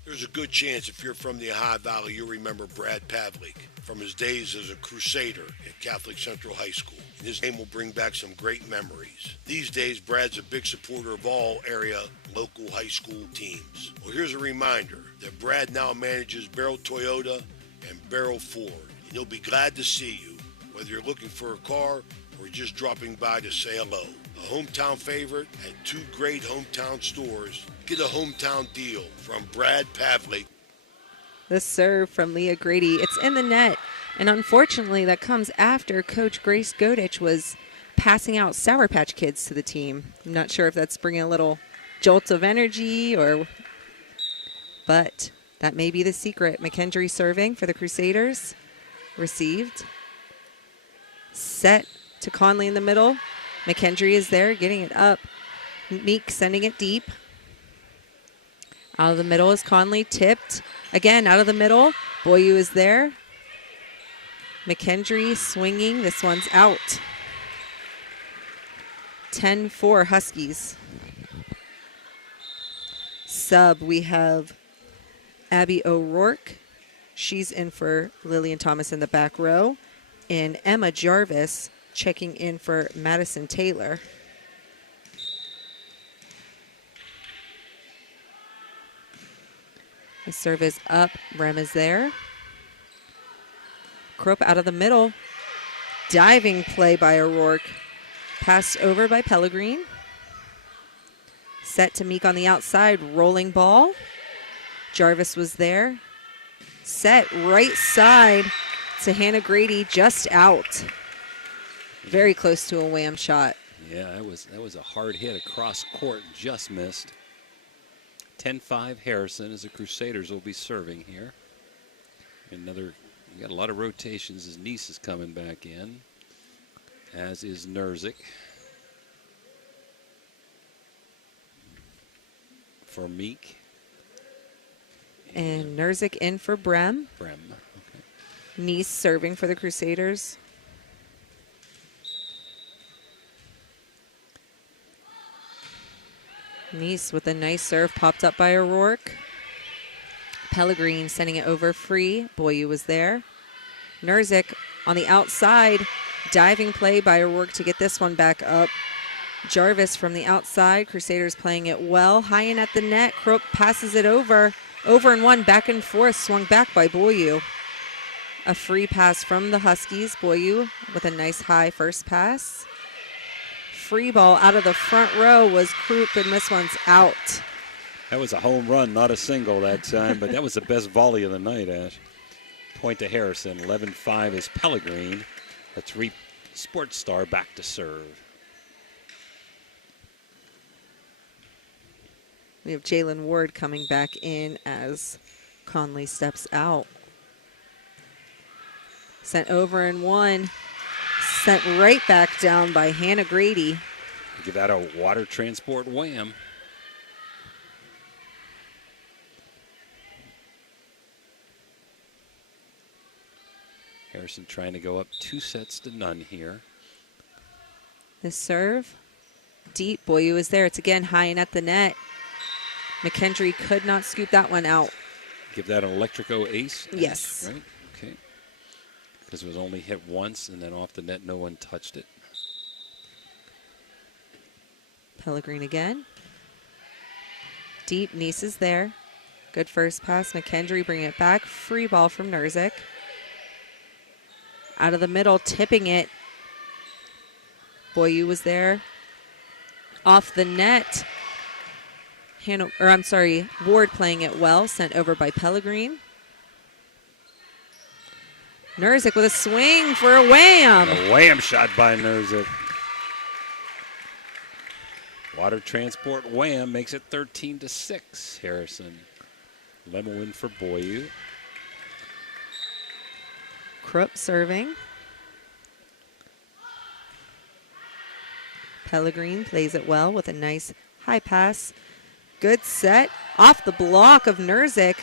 There's a good chance if you're from the Ohio Valley, you'll remember Brad Pavlik from his days as a Crusader at Catholic Central High School. And his name will bring back some great memories. These days, Brad's a big supporter of all area local high school teams. Well, here's a reminder that Brad now manages Barrel Toyota and Barrel Ford. And he'll be glad to see you, whether you're looking for a car or just dropping by to say hello. A hometown favorite at 2 great hometown stores. Get a hometown deal from Brad Pavlik. The serve from Leah Grady. It's in the net. And unfortunately, that comes after Coach Grace Godich was passing out Sour Patch Kids to the team. I'm not sure if that's bringing a little jolt of energy but that may be the secret. McKendry serving for the Crusaders. Received. Set to Conley in the middle. McKendry is there, getting it up. Meek sending it deep. Out of the middle is Conley, tipped. Again, out of the middle. Boyu is there. McKendry swinging. This one's out. 10-4 Huskies. Sub, we have Abby O'Rourke. She's in for Lillian Thomas in the back row. And Emma Jarvis checking in for Madison Taylor. The serve is up. Rem is there. Krupp out of the middle. Diving play by O'Rourke. Passed over by Pellegrin. Set to Meek on the outside, rolling ball. Jarvis was there. Set right side to Hannah Grady, just out. Very close to a wham shot. Yeah, that was a hard hit across court, just missed. 10-5 Harrison as the Crusaders will be serving here. We got a lot of rotations as Nice is coming back in, as is Nerzik. For Meek. And Nerzik in for Brem. Okay. Nice serving for the Crusaders. Nice with a nice serve, popped up by O'Rourke. Pellegrin sending it over free. Boyu was there. Nerzik on the outside. Diving play by O'Rourke to get this one back up. Jarvis from the outside. Crusaders playing it well. High in at the net. Crook passes it over. Over and one, back and forth. Swung back by Boyu. A free pass from the Huskies. Boyu with a nice high first pass. Free ball out of the front row was Krupp, and this one's out. That was a home run, not a single that time, but that was the best volley of the night, Ash. Point to Harrison. 11-5 is Pellegrin. A 3 sports star back to serve. We have Jalen Ward coming back in as Conley steps out. Sent over and one. Sent right back down by Hannah Grady. Give that a water transport wham. Harrison trying to go up 2-0 here. The serve. Deep. Boyu is there. It's again high and at the net. McKendry could not scoop that one out. Give that an Electrico ace? Yes. Right? Okay. Because it was only hit once, and then off the net, no one touched it. Pellegrin again. Deep. Nice is there. Good first pass. McKendry bringing it back. Free ball from Nerzik. Out of the middle, tipping it. Boyu was there. Off the net. Ward playing it well. Sent over by Pellegrin. Nerzik with a swing for a wham. A wham shot by Nerzik. Water transport wham makes it 13-6. Harrison. Lemel in for Boyu. Krupp serving. Pellegrin plays it well with a nice high pass. Good set. Off the block of Nerzik.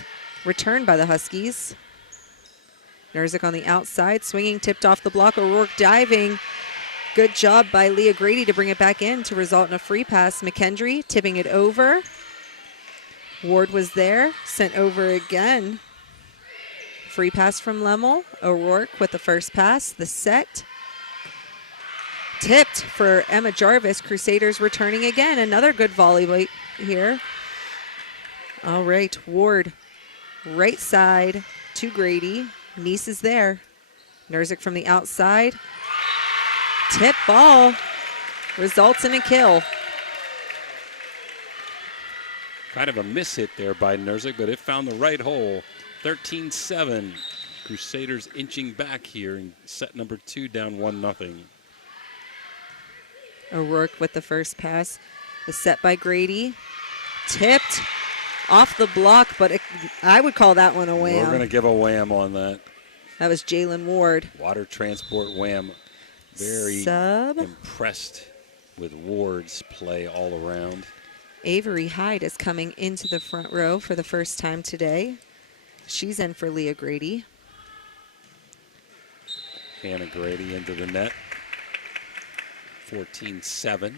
Returned by the Huskies. Nerzik on the outside. Swinging, tipped off the block. O'Rourke diving. Good job by Leah Grady to bring it back in to result in a free pass. McKendry tipping it over. Ward was there. Sent over again. Free pass from Lemel. O'Rourke with the first pass. The set. Tipped for Emma Jarvis. Crusaders returning again. Another good volley here. All right, Ward. Right side to Grady. Nice is there. Nerzik from the outside. Tip ball. Results in a kill. Kind of a miss hit there by Nerzik, but it found the right hole. 13-7. Crusaders inching back here in set number 2, down 1-0. O'Rourke with the first pass. The set by Grady. Tipped off the block, but I would call that one a wham. We're going to give a wham on that. That was Jalen Ward. Water transport wham. Very Sub. Impressed with Ward's play all around. Avery Hyde is coming into the front row for the first time today. She's in for Leah Grady. Hannah Grady into the net. 14-7.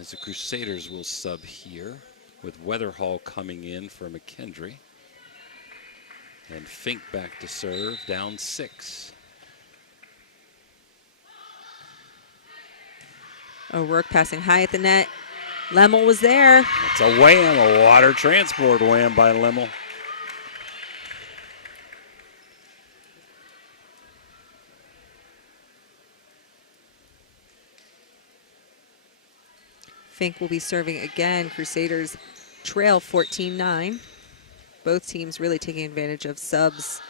As the Crusaders will sub here with Weatherhall coming in for McKendry. And Fink back to serve, down 6. O'Rourke passing high at the net. Lemel was there. It's a wham, a water transport wham by Lemel. Fink will be serving again. Crusaders trail 14-9. Both teams really taking advantage of subs.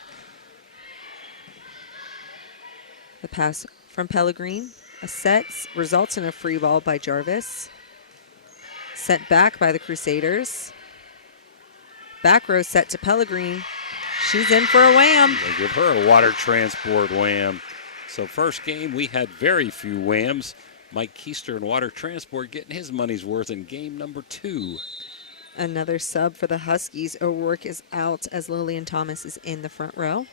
The pass from Pellegrin. A set results in a free ball by Jarvis. Sent back by the Crusaders. Back row set to Pellegrin. She's in for a wham. They give her a water transport wham. So first game, we had very few whams. Mike Keister in water transport getting his money's worth in game number 2. Another sub for the Huskies. O'Rourke is out as Lillian Thomas is in the front row.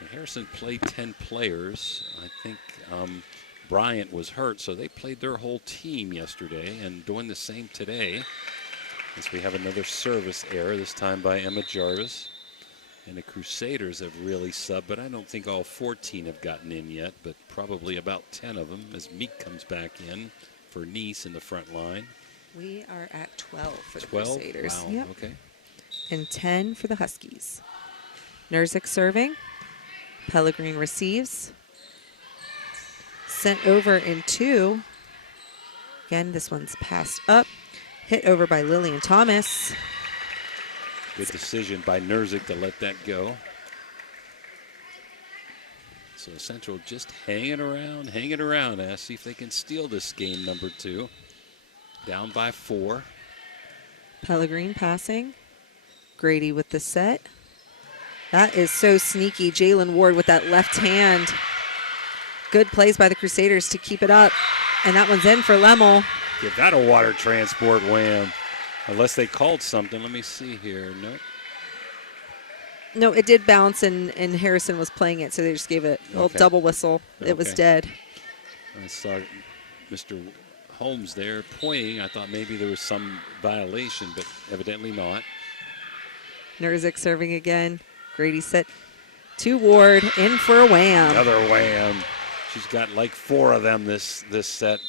And Harrison played 10 players. I think Bryant was hurt, so they played their whole team yesterday and doing the same today. As we have another service error, this time by Emma Jarvis. And the Crusaders have really subbed, but I don't think all 14 have gotten in yet, but probably about 10 of them as Meek comes back in for Nice in the front line. We are at 12 for the 12? Crusaders. Wow, Yep. okay. And 10 for the Huskies. Nerzik serving. Pellegrin receives. Sent over in 2. Again, this one's passed up. Hit over by Lillian Thomas. Good decision by Nerzik to let that go. So Central just hanging around. See if they can steal this game number 2. Down by 4. Pellegrin passing. Grady with the set. That is so sneaky. Jalen Ward with that left hand. Good plays by the Crusaders to keep it up. And that one's in for Lemmel. Give that a water transport wham. Unless they called something. Let me see here. No. No, it did bounce, and Harrison was playing it, so they just gave it a little double whistle. It was dead. I saw Mr. Holmes there pointing. I thought maybe there was some violation, but evidently not. Nerzik serving again. Grady set to Ward, in for a wham. Another wham. She's got like 4 of them this set.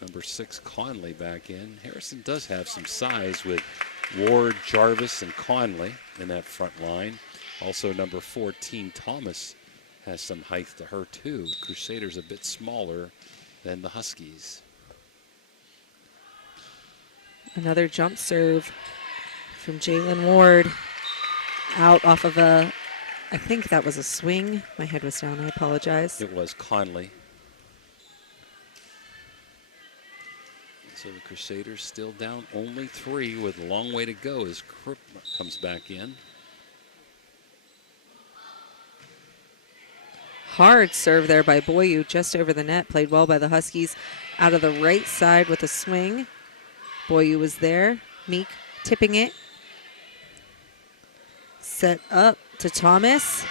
Number 6, Conley back in. Harrison does have some size with Ward, Jarvis, and Conley in that front line. Also, number 14, Thomas, has some height to her, too. Crusaders a bit smaller than the Huskies. Another jump serve from Jalen Ward. Out off of I think that was a swing. My head was down, I apologize. It was Conley. So the Crusaders still down only 3 with a long way to go as Kripp comes back in. Hard serve there by Boyu, just over the net. Played well by the Huskies. Out of the right side with a swing. Boyu was there. Meek tipping it. Set up to Thomas.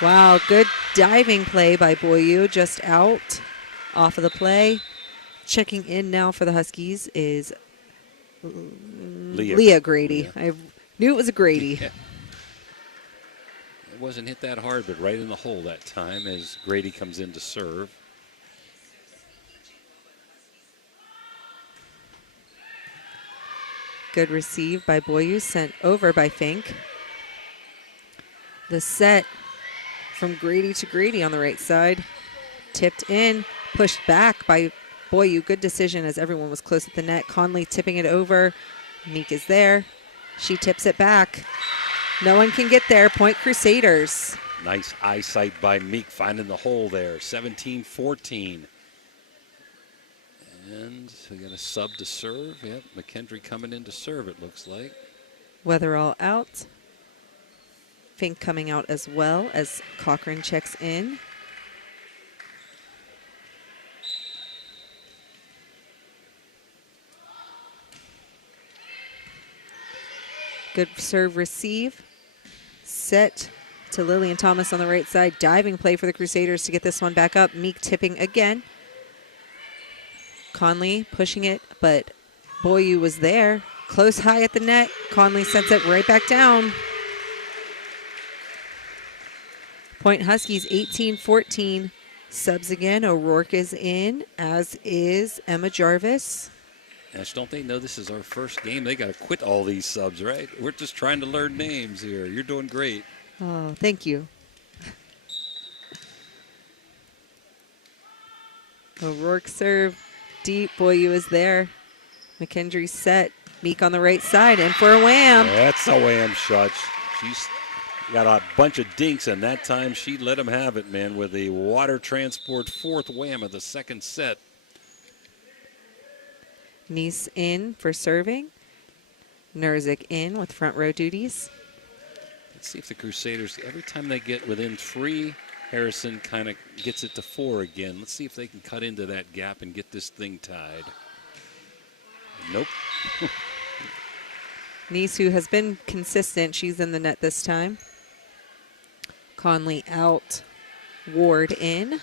Wow, good diving play by Boyu, just out off of the play. Checking in now for the Huskies is Leah Grady. Yeah. I knew it was a Grady. Yeah. It wasn't hit that hard, but right in the hole that time as Grady comes in to serve. Good receive by Boyu, sent over by Fink. The set from Grady to Grady on the right side. Tipped in, pushed back by Boyu. Good decision as everyone was close at the net. Conley tipping it over. Meek is there. She tips it back. No one can get there. Point Crusaders. Nice eyesight by Meek finding the hole there. 17-14. And we got a sub to serve. Yep, McKendry coming in to serve, it looks like. Weatherall out. Fink coming out as well as Cochran checks in. Good serve receive. Set to Lillian Thomas on the right side. Diving play for the Crusaders to get this one back up. Meek tipping again. Conley pushing it, but Boyu was there. Close high at the net. Conley sets it right back down. Point Huskies 18-14. Subs again. O'Rourke is in, as is Emma Jarvis. Ash, don't they know this is our first game? They got to quit all these subs, right? We're just trying to learn names here. You're doing great. Oh, thank you. O'Rourke serve. Deep. Boyu is there. McKendry set. Meek on the right side. And for a wham. That's a wham shot. She's got a bunch of dinks, and that time she let him have it, man, with the water transport fourth wham of the second set. Nice in for serving. Nerzik in with front row duties. Let's see if the Crusaders, every time they get within 3, Harrison kind of gets it to 4 again. Let's see if they can cut into that gap and get this thing tied. Nope. Nice, who has been consistent, she's in the net this time. Conley out. Ward in.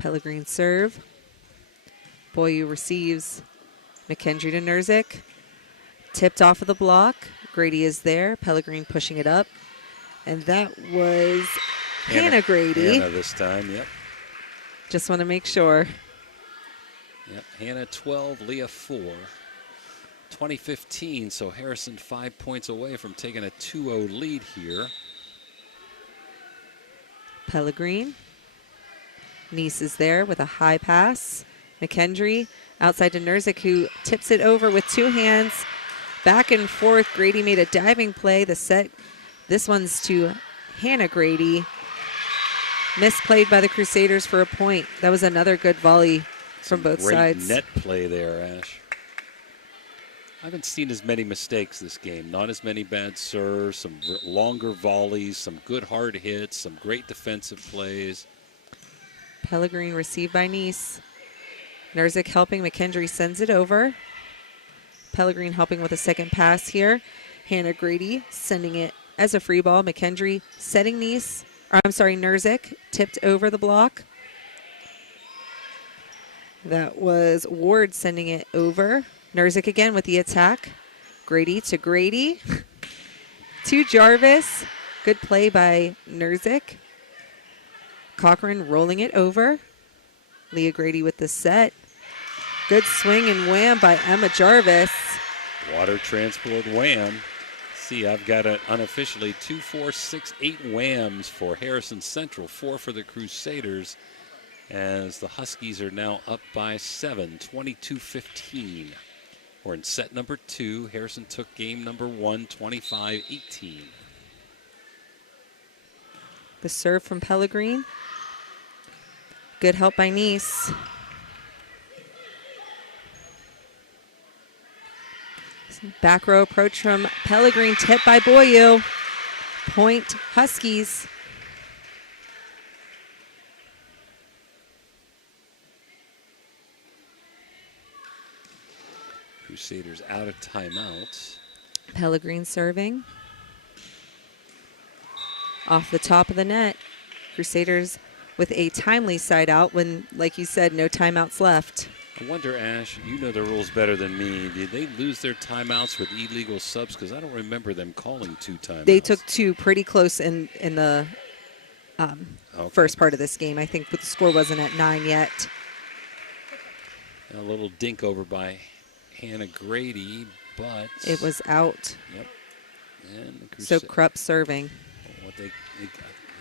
Pellegrin serve. Boyu receives. McKendry to Nerzik. Tipped off of the block. Grady is there. Pellegrin pushing it up. And that was Hannah Grady. Hannah this time, yep. Just want to make sure. Yep, Hannah 12, Leah 4. 2015, so Harrison 5 points away from taking a 2-0 lead here. Pellegrin. Nice is there with a high pass. McKendry outside to Nerzik, who tips it over with 2 hands. Back and forth. Grady made a diving play. The set, this one's to Hannah Grady. Misplayed by the Crusaders for a point. That was another good volley from both sides. Great net play there, Ash. I haven't seen as many mistakes this game. Not as many bad serves, some longer volleys, some good hard hits, some great defensive plays. Pellegrin received by Nice. Nerzik helping. McKendry sends it over. Pellegrin helping with a second pass here. Hannah Grady sending it as a free ball. McKendry setting Nice. Nerzik tipped over the block. That was Ward sending it over. Nerzik again with the attack. Grady to Grady. To Jarvis. Good play by Nerzik. Cochran rolling it over. Leah Grady with the set. Good swing and wham by Emma Jarvis. Water transport wham. See, I've got it unofficially 2, 4, 6, 8 whams for Harrison Central, 4 for the Crusaders, as the Huskies are now up by 7, 22-15. We're in set number 2. Harrison took game number 1, 25-18. The serve from Pellegrin. Good help by Nice. Back row approach from Pellegrin, tipped by Boyu. Point Huskies. Crusaders out of timeout. Pellegrin serving. Off the top of the net. Crusaders with a timely side out when, like you said, no timeouts left. I wonder, Ash, you know the rules better than me. Did they lose their timeouts with illegal subs? Because I don't remember them calling 2 timeouts. They took 2 pretty close in the first part of this game. I think the score wasn't at 9 yet. A little dink over by Hannah Grady, but it was out. Yep. And so Krupp serving. What they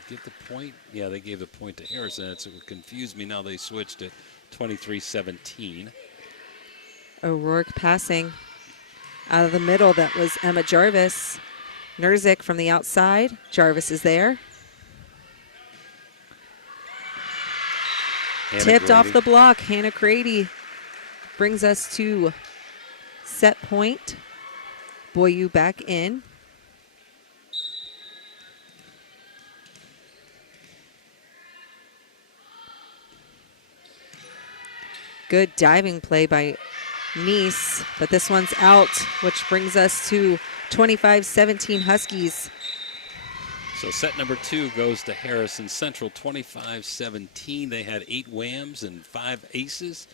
give the point? Yeah, they gave the point to Harrison. It confused me. Now they switched it. 23-17. O'Rourke passing out of the middle. That was Emma Jarvis. Nerzik from the outside. Jarvis is there. Tipped Grady off the block. Hannah Grady brings us to set point. Boyu back in. Good diving play by Nice, but this one's out, which brings us to 25-17 Huskies. So set number 2 goes to Harrison Central, 25-17. They had 8 whams and 5 aces.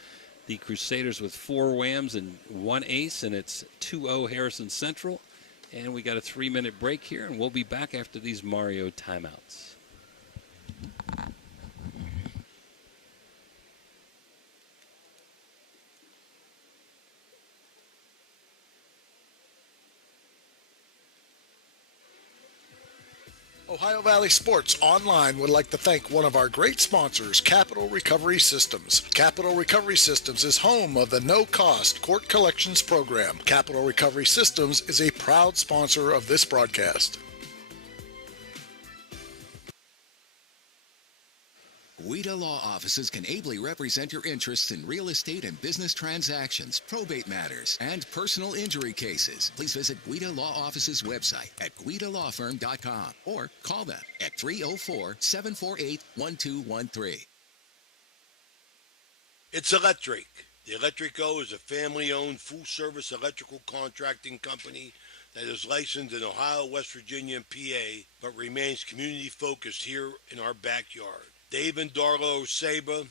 The Crusaders with 4 whams and 1 ace, and it's 2-0 Harrison Central. And we got a 3-minute break here, and we'll be back after these Mario timeouts. Ohio Valley Sports Online would like to thank one of our great sponsors, Capital Recovery Systems. Capital Recovery Systems is home of the no-cost court collections program. Capital Recovery Systems is a proud sponsor of this broadcast. Guida Law Offices can ably represent your interests in real estate and business transactions, probate matters, and personal injury cases. Please visit Guida Law Offices' website at guidalawfirm.com or call them at 304-748-1213. It's electric. The Electric O is a family-owned, full-service electrical contracting company that is licensed in Ohio, West Virginia, and PA, but remains community-focused here in our backyard. Dave and Darla Oseba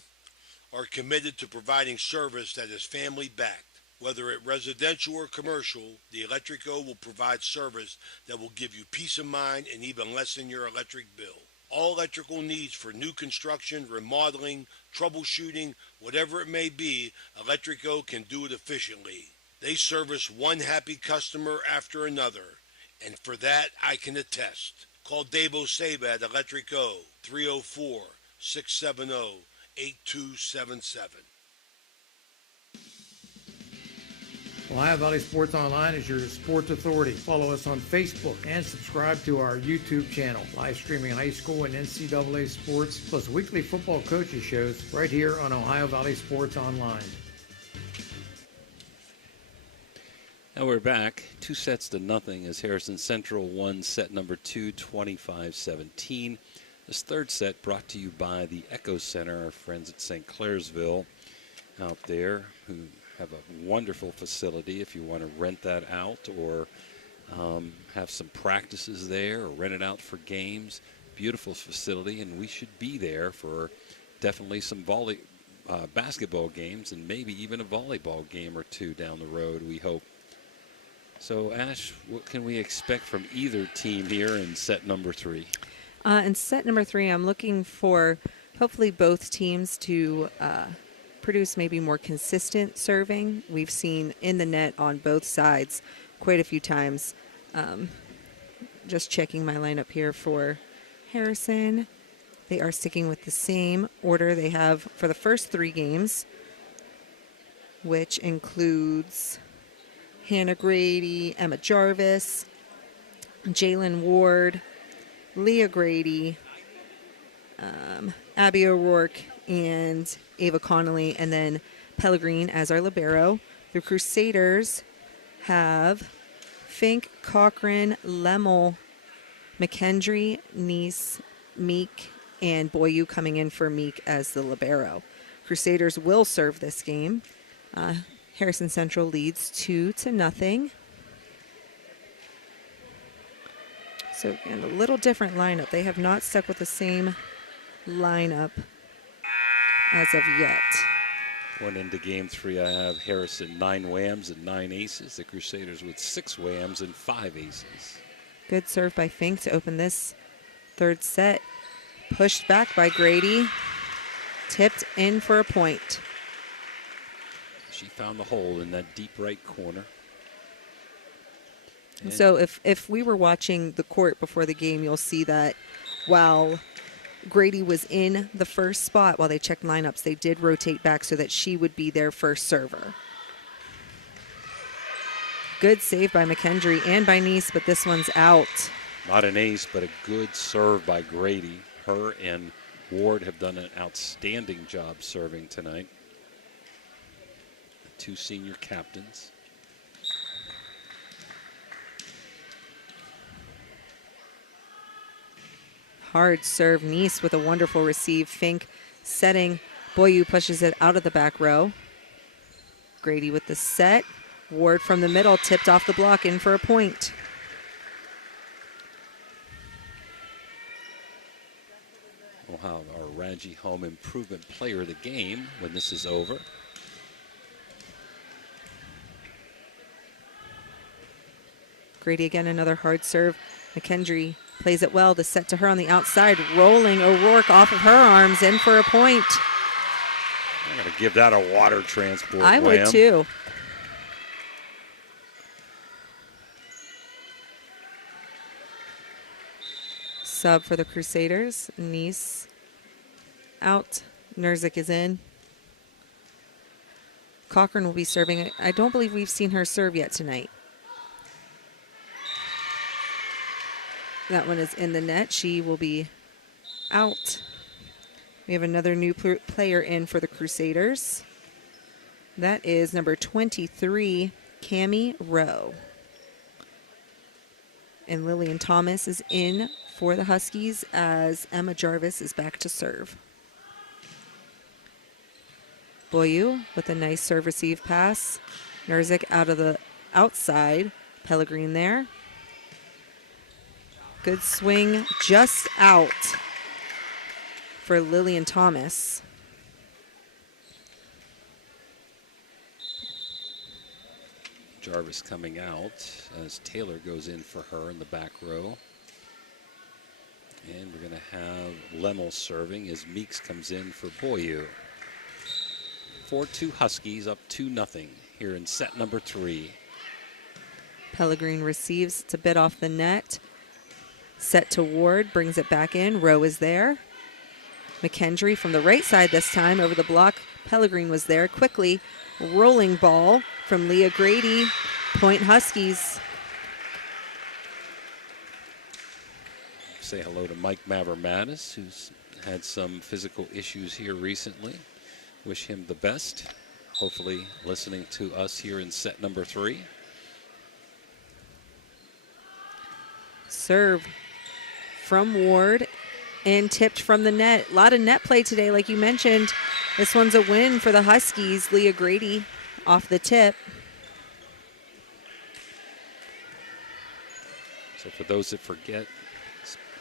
are committed to providing service that is family-backed. Whether it residential or commercial, the Electric O will provide service that will give you peace of mind and even lessen your electric bill. All electrical needs for new construction, remodeling, troubleshooting, whatever it may be, Electric O can do it efficiently. They service one happy customer after another, and for that I can attest. Call Dave Oseba at Electric O, 304-670-8277. Ohio Valley Sports Online is your sports authority. Follow us on Facebook and subscribe to our YouTube channel. Live streaming high school and NCAA sports, plus weekly football coaches shows right here on Ohio Valley Sports Online. Now we're back. 2-0 as Harrison Central won set number 2, 25-17. This third set brought to you by the Echo Center, our friends at St. Clairsville out there, who have a wonderful facility if you want to rent that out or have some practices there or rent it out for games. Beautiful facility, and we should be there for definitely some basketball games and maybe even a volleyball game or two down the road, we hope. So, Ash, what can we expect from either team here in set number 3? In set number 3, I'm looking for hopefully both teams to produce maybe more consistent serving. We've seen in the net on both sides quite a few times. Just checking my lineup here for Harrison. They are sticking with the same order they have for the first 3 games, which includes Hannah Grady, Emma Jarvis, Jalen Ward, Leah Grady, Abby O'Rourke, and Ava Connolly, and then Pellegrine as our libero. The Crusaders have Fink, Cochran, Lemmel, McKendry, Neese, Meek, and Boyu coming in for Meek as the libero. Crusaders will serve this game. Harrison Central leads 2-0. So again, a little different lineup. They have not stuck with the same lineup as of yet. Going into game 3, I have Harrison 9 whams and 9 aces. The Crusaders with 6 whams and 5 aces. Good serve by Fink to open this third set. Pushed back by Grady. Tipped in for a point. She found the hole in that deep right corner. And so if we were watching the court before the game, you'll see that while Grady was in the first spot while they checked lineups, they did rotate back so that she would be their first server. Good save by McKendry and by Neese, but this one's out. Not an ace, but a good serve by Grady. Her and Ward have done an outstanding job serving tonight. The 2 senior captains. Hard serve, Neese with a wonderful receive. Fink setting. Boyu pushes it out of the back row. Grady with the set. Ward from the middle, tipped off the block, in for a point. We'll have our Raji Home Improvement Player of the game when this is over. Grady again, another hard serve. McKendry plays it well. The set to her on the outside, rolling O'Rourke off of her arms, in for a point. I'm going to give that a water transport. I would too. sub for the Crusaders. Nice out. Nerzik is in. Cochran will be serving. I don't believe we've seen her serve yet tonight. That one is in the net. She will be out. We have another new player in for the Crusaders. That is number 23, Cammie Rowe. And Lillian Thomas is in for the Huskies as Emma Jarvis is back to serve. Boyu with a nice serve-receive pass. Nerzik out of the outside. Pellegrin there. Good swing, just out for Lillian Thomas. Jarvis coming out as Taylor goes in for her in the back row. And we're going to have Lemmel serving as Meeks comes in for Boyu. 4-2 Huskies, up 2-0 here in set number 3. Pellegrin receives. It's a bit off the net. Set to Ward, brings it back in. Rowe is there. McKendry from the right side this time over the block. Pellegrin was there. Quickly, rolling ball from Leah Grady. Point Huskies. Say hello to Mike Mavromatis, who's had some physical issues here recently. Wish him the best. Hopefully listening to us here in set number 3. Serve from Ward and tipped from the net. A lot of net play today, like you mentioned. This one's a win for the Huskies. Leah Grady off the tip. So for those that forget,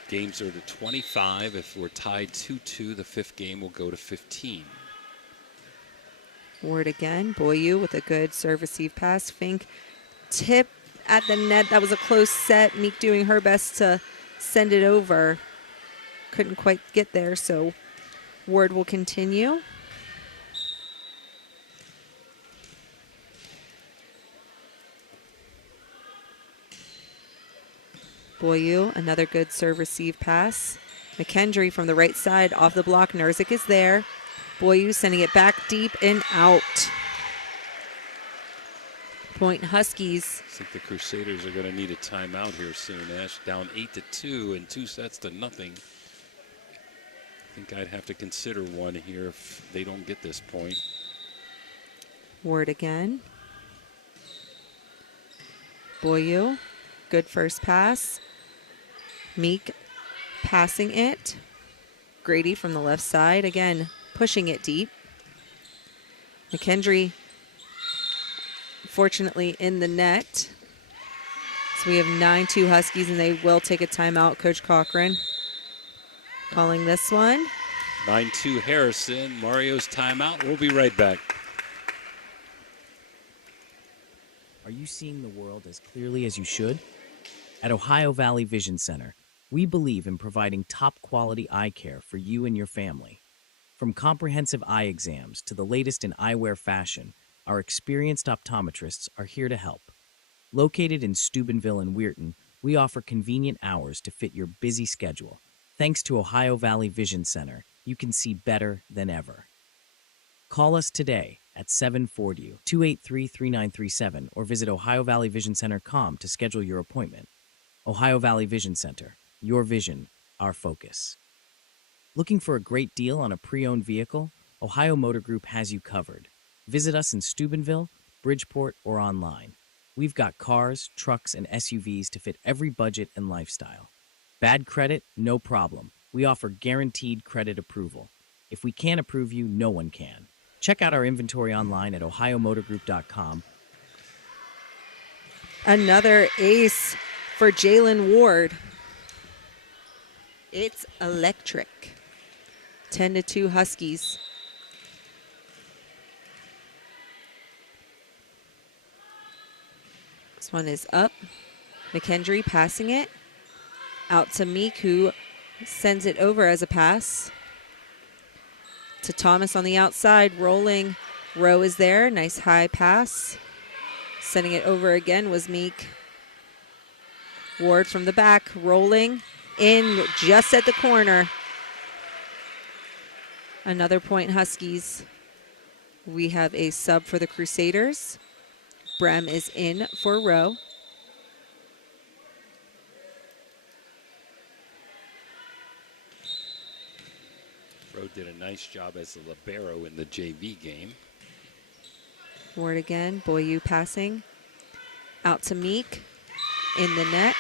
games are to 25. If we're tied 2-2, the 5th game will go to 15. Ward again. Boyu with a good serve-receive pass. Fink tip at the net. That was a close set. Meek doing her best to send it over. Couldn't quite get there, so Ward will continue. Boyu, another good serve-receive pass. McKendry from the right side off the block. Nerzik is there. Boyu sending it back deep and out. Point Huskies. I think the Crusaders are going to need a timeout here soon, Ash. Down 8-2 and 2 sets to nothing. I think I'd have to consider one here if they don't get this point. Ward again. Boyu, good first pass. Meek passing it. Grady from the left side, again, pushing it deep. McKendry, fortunately, in the net. So we have 9-2 Huskies, and they will take a timeout. Coach Cochran calling this one. 9-2 Harrison. Mario's timeout. We'll be right back. Are you seeing the world as clearly as you should? At Ohio Valley Vision Center, we believe in providing top-quality eye care for you and your family. From comprehensive eye exams to the latest in eyewear fashion, our experienced optometrists are here to help. Located in Steubenville and Weirton, we offer convenient hours to fit your busy schedule. Thanks to Ohio Valley Vision Center, you can see better than ever. Call us today at 740-283-3937 or visit OhioValleyVisionCenter.com to schedule your appointment. Ohio Valley Vision Center, your vision, our focus. Looking for a great deal on a pre-owned vehicle? Ohio Motor Group has you covered. Visit us in Steubenville, Bridgeport, or online. We've got cars, trucks, and SUVs to fit every budget and lifestyle. Bad credit? No problem. We offer guaranteed credit approval. If we can't approve you, no one can. Check out our inventory online at ohiomotorgroup.com. Another ace for Jalen Ward. It's electric. 10-2 Huskies. This one is up. McKendry passing it out to Meek, who sends it over as a pass to Thomas on the outside, rolling. Rowe is there. Nice high pass. Sending it over again was Meek. Ward from the back, rolling. in just at the corner. Another point, Huskies. We have a sub for the Crusaders. Brem is in for Rowe. Rowe did a nice job as a libero in the JV game. Ward again, Boyu passing. Out to Meek, in the net.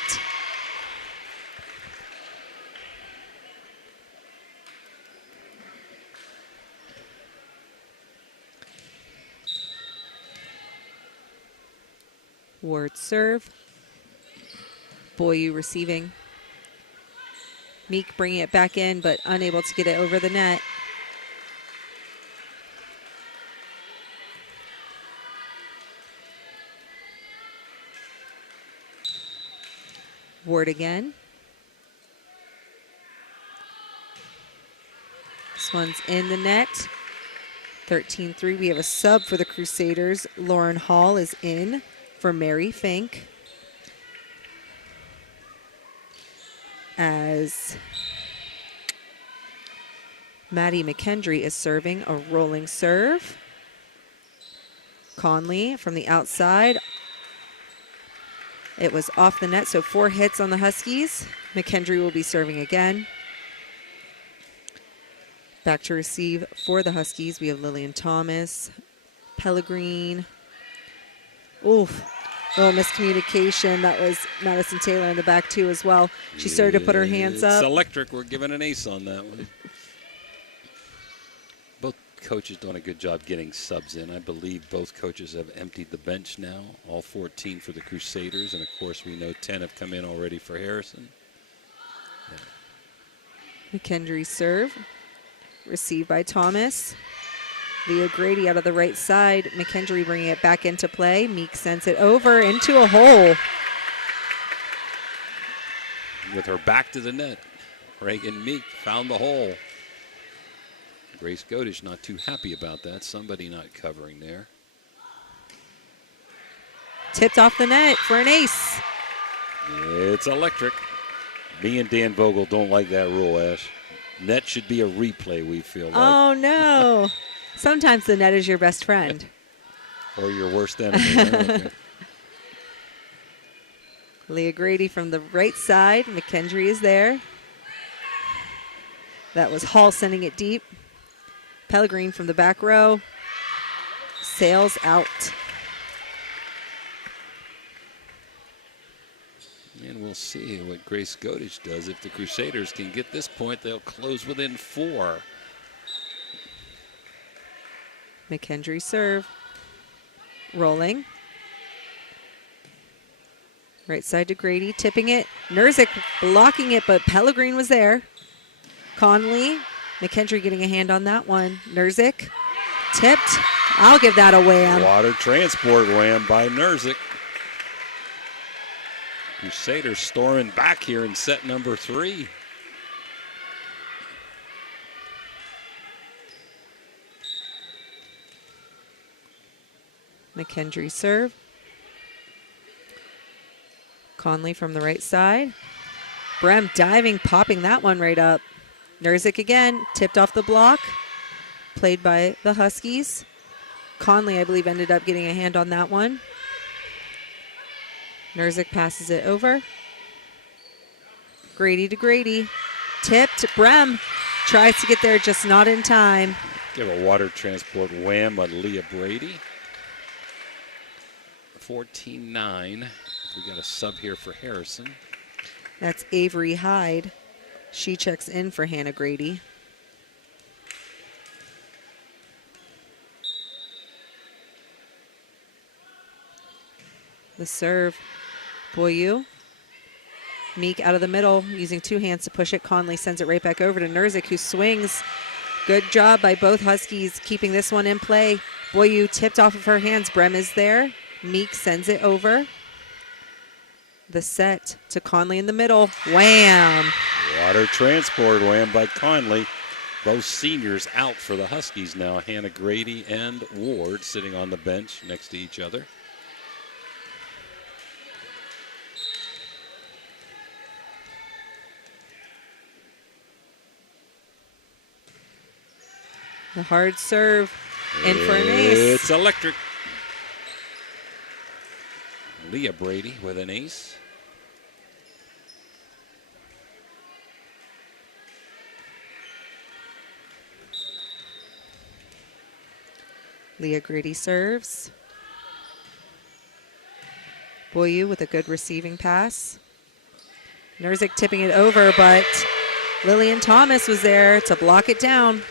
Ward serve. Boyu receiving. Meek bringing it back in, but unable to get it over the net. Ward again. This one's in the net. 13-3. We have a sub for the Crusaders. Lauren Hall is in for Mary Fink. As Maddie McKendry is serving a rolling serve. Conley from the outside. It was off the net, so 4 hits on the Huskies. McKendry will be serving again. Back to receive for the Huskies. We have Lillian Thomas, Pellegrine. Oof. Little miscommunication. That was Madison Taylor in the back, too, as well. She started to put her hands up. It's electric. We're giving an ace on that one. Both coaches doing a good job getting subs in. I believe both coaches have emptied the bench now. All 14 for the Crusaders. And, of course, we know 10 have come in already for Harrison. McKendry serve. Received by Thomas. Leah Grady out of the right side. McKendry bringing it back into play. Meek sends it over into a hole. With her back to the net, Reagan Meek found the hole. Grace Godish not too happy about that. Somebody not covering there. Tipped off the net for an ace. It's electric. Me and Dan Vogel don't like that rule, Ash. Net should be a replay, we feel like. Oh, no. Sometimes the net is your best friend. Or your worst enemy. Okay. Leah Grady from the right side. McKendry is there. That was Hall sending it deep. Pellegrine from the back row. Sails out. And we'll see what Grace Godish does. If the Crusaders can get this point, they'll close within 4. McKendry serve. Rolling. Right side to Grady, tipping it. Nerzik blocking it, but Pellegrine was there. Conley. McKendry getting a hand on that one. Nerzik tipped. I'll give that a wham. Water transport wham by Nerzik. Crusaders storming back here in set number 3. McKendry serve. Conley from the right side. Brem diving, popping that one right up. Nerzik again, tipped off the block. Played by the Huskies. Conley, I believe, ended up getting a hand on that one. Nerzik passes it over. Grady to Grady. Tipped. Brem tries to get there, just not in time. Give a water transport wham on Leah Brady. 14-9. We got a sub here for Harrison. That's Avery Hyde. She checks in for Hannah Grady. The serve. Boyu. Meek out of the middle, using 2 hands to push it. Conley sends it right back over to Nerzik, who swings. Good job by both Huskies keeping this one in play. Boyu tipped off of her hands. Brem is there. Meek sends it over. The set to Conley in the middle. Wham! Water transport wham by Conley. Both seniors out for the Huskies now. Hannah Grady and Ward sitting on the bench next to each other. The hard serve in for an ace. It's electric. Leah Brady with an ace. Leah Grady serves. Boyu with a good receiving pass. Nerzik tipping it over, but Lillian Thomas was there to block it down.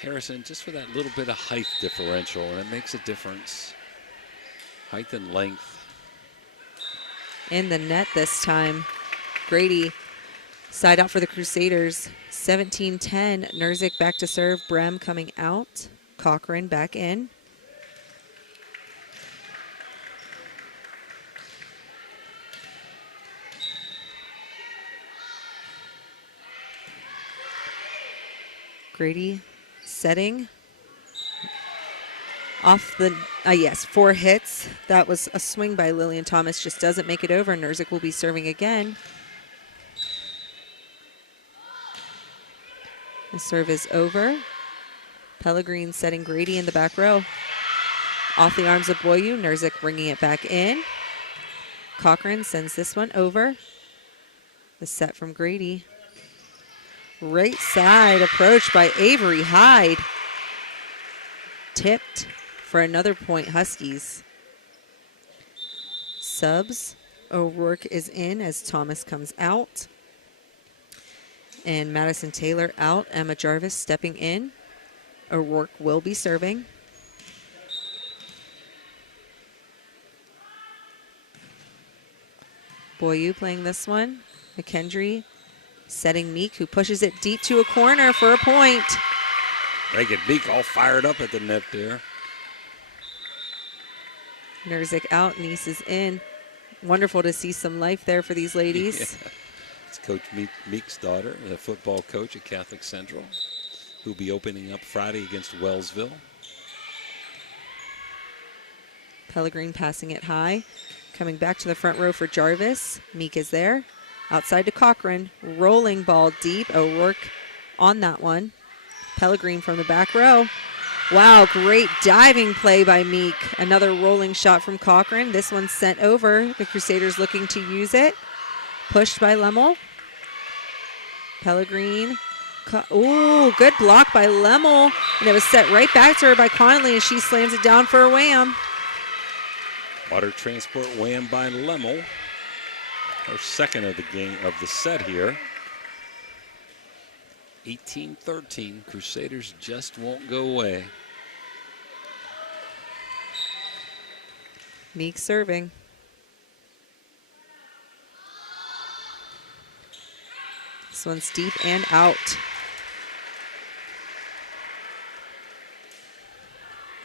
Harrison, just for that little bit of height differential, and it makes a difference. Height and length. In the net this time. Grady side out for the Crusaders. 17-10. Nerzik back to serve. Brem coming out. Cochran back in. Grady setting. Off the, yes, 4 hits. That was a swing by Lillian Thomas. Just doesn't make it over. Nerzik will be serving again. The serve is over. Pellegrin setting Grady in the back row. Off the arms of Boyu. Nerzik bringing it back in. Cochran sends this one over. The set from Grady. Right side approach by Avery Hyde. Tipped for another point, Huskies. Subs. O'Rourke is in as Thomas comes out. And Madison Taylor out. Emma Jarvis stepping in. O'Rourke will be serving. Boyu playing this one. McKendry setting Meek, who pushes it deep to a corner for a point. Reagan Meek all fired up at the net there. Nerzik out, Nice is in. Wonderful to see some life there for these ladies. Yeah. It's Coach Meek's daughter, the football coach at Catholic Central, who'll be opening up Friday against Wellsville. Pellegrin passing it high. Coming back to the front row for Jarvis. Meek is there. Outside to Cochran. Rolling ball deep. O'Rourke on that one. Pellegrin from the back row. Wow, great diving play by Meek. Another rolling shot from Cochran. This one's sent over. The Crusaders looking to use it. Pushed by Lemmel. Pellegrin. Ooh, good block by Lemmel. And it was set right back to her by Connolly, and she slams it down for a wham. Water transport wham by Lemmel. Her second of the game, of the set here. 18-13. Crusaders just won't go away. Meek serving. This one's deep and out.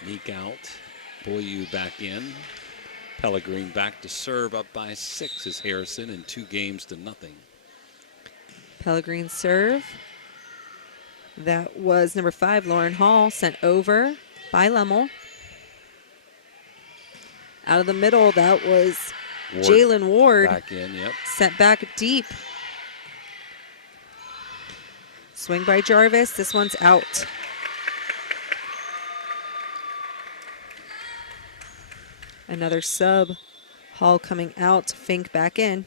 Meek out. Boyu back in. Pellegrin back to serve, up by 6 is Harrison in 2-0. Pellegrin serve. That was number 5, Lauren Hall, sent over by Lemmel. Out of the middle, that was Jalen Ward. Back in, yep. Sent back deep. Swing by Jarvis. This one's out. Another sub. Hall coming out. Fink back in.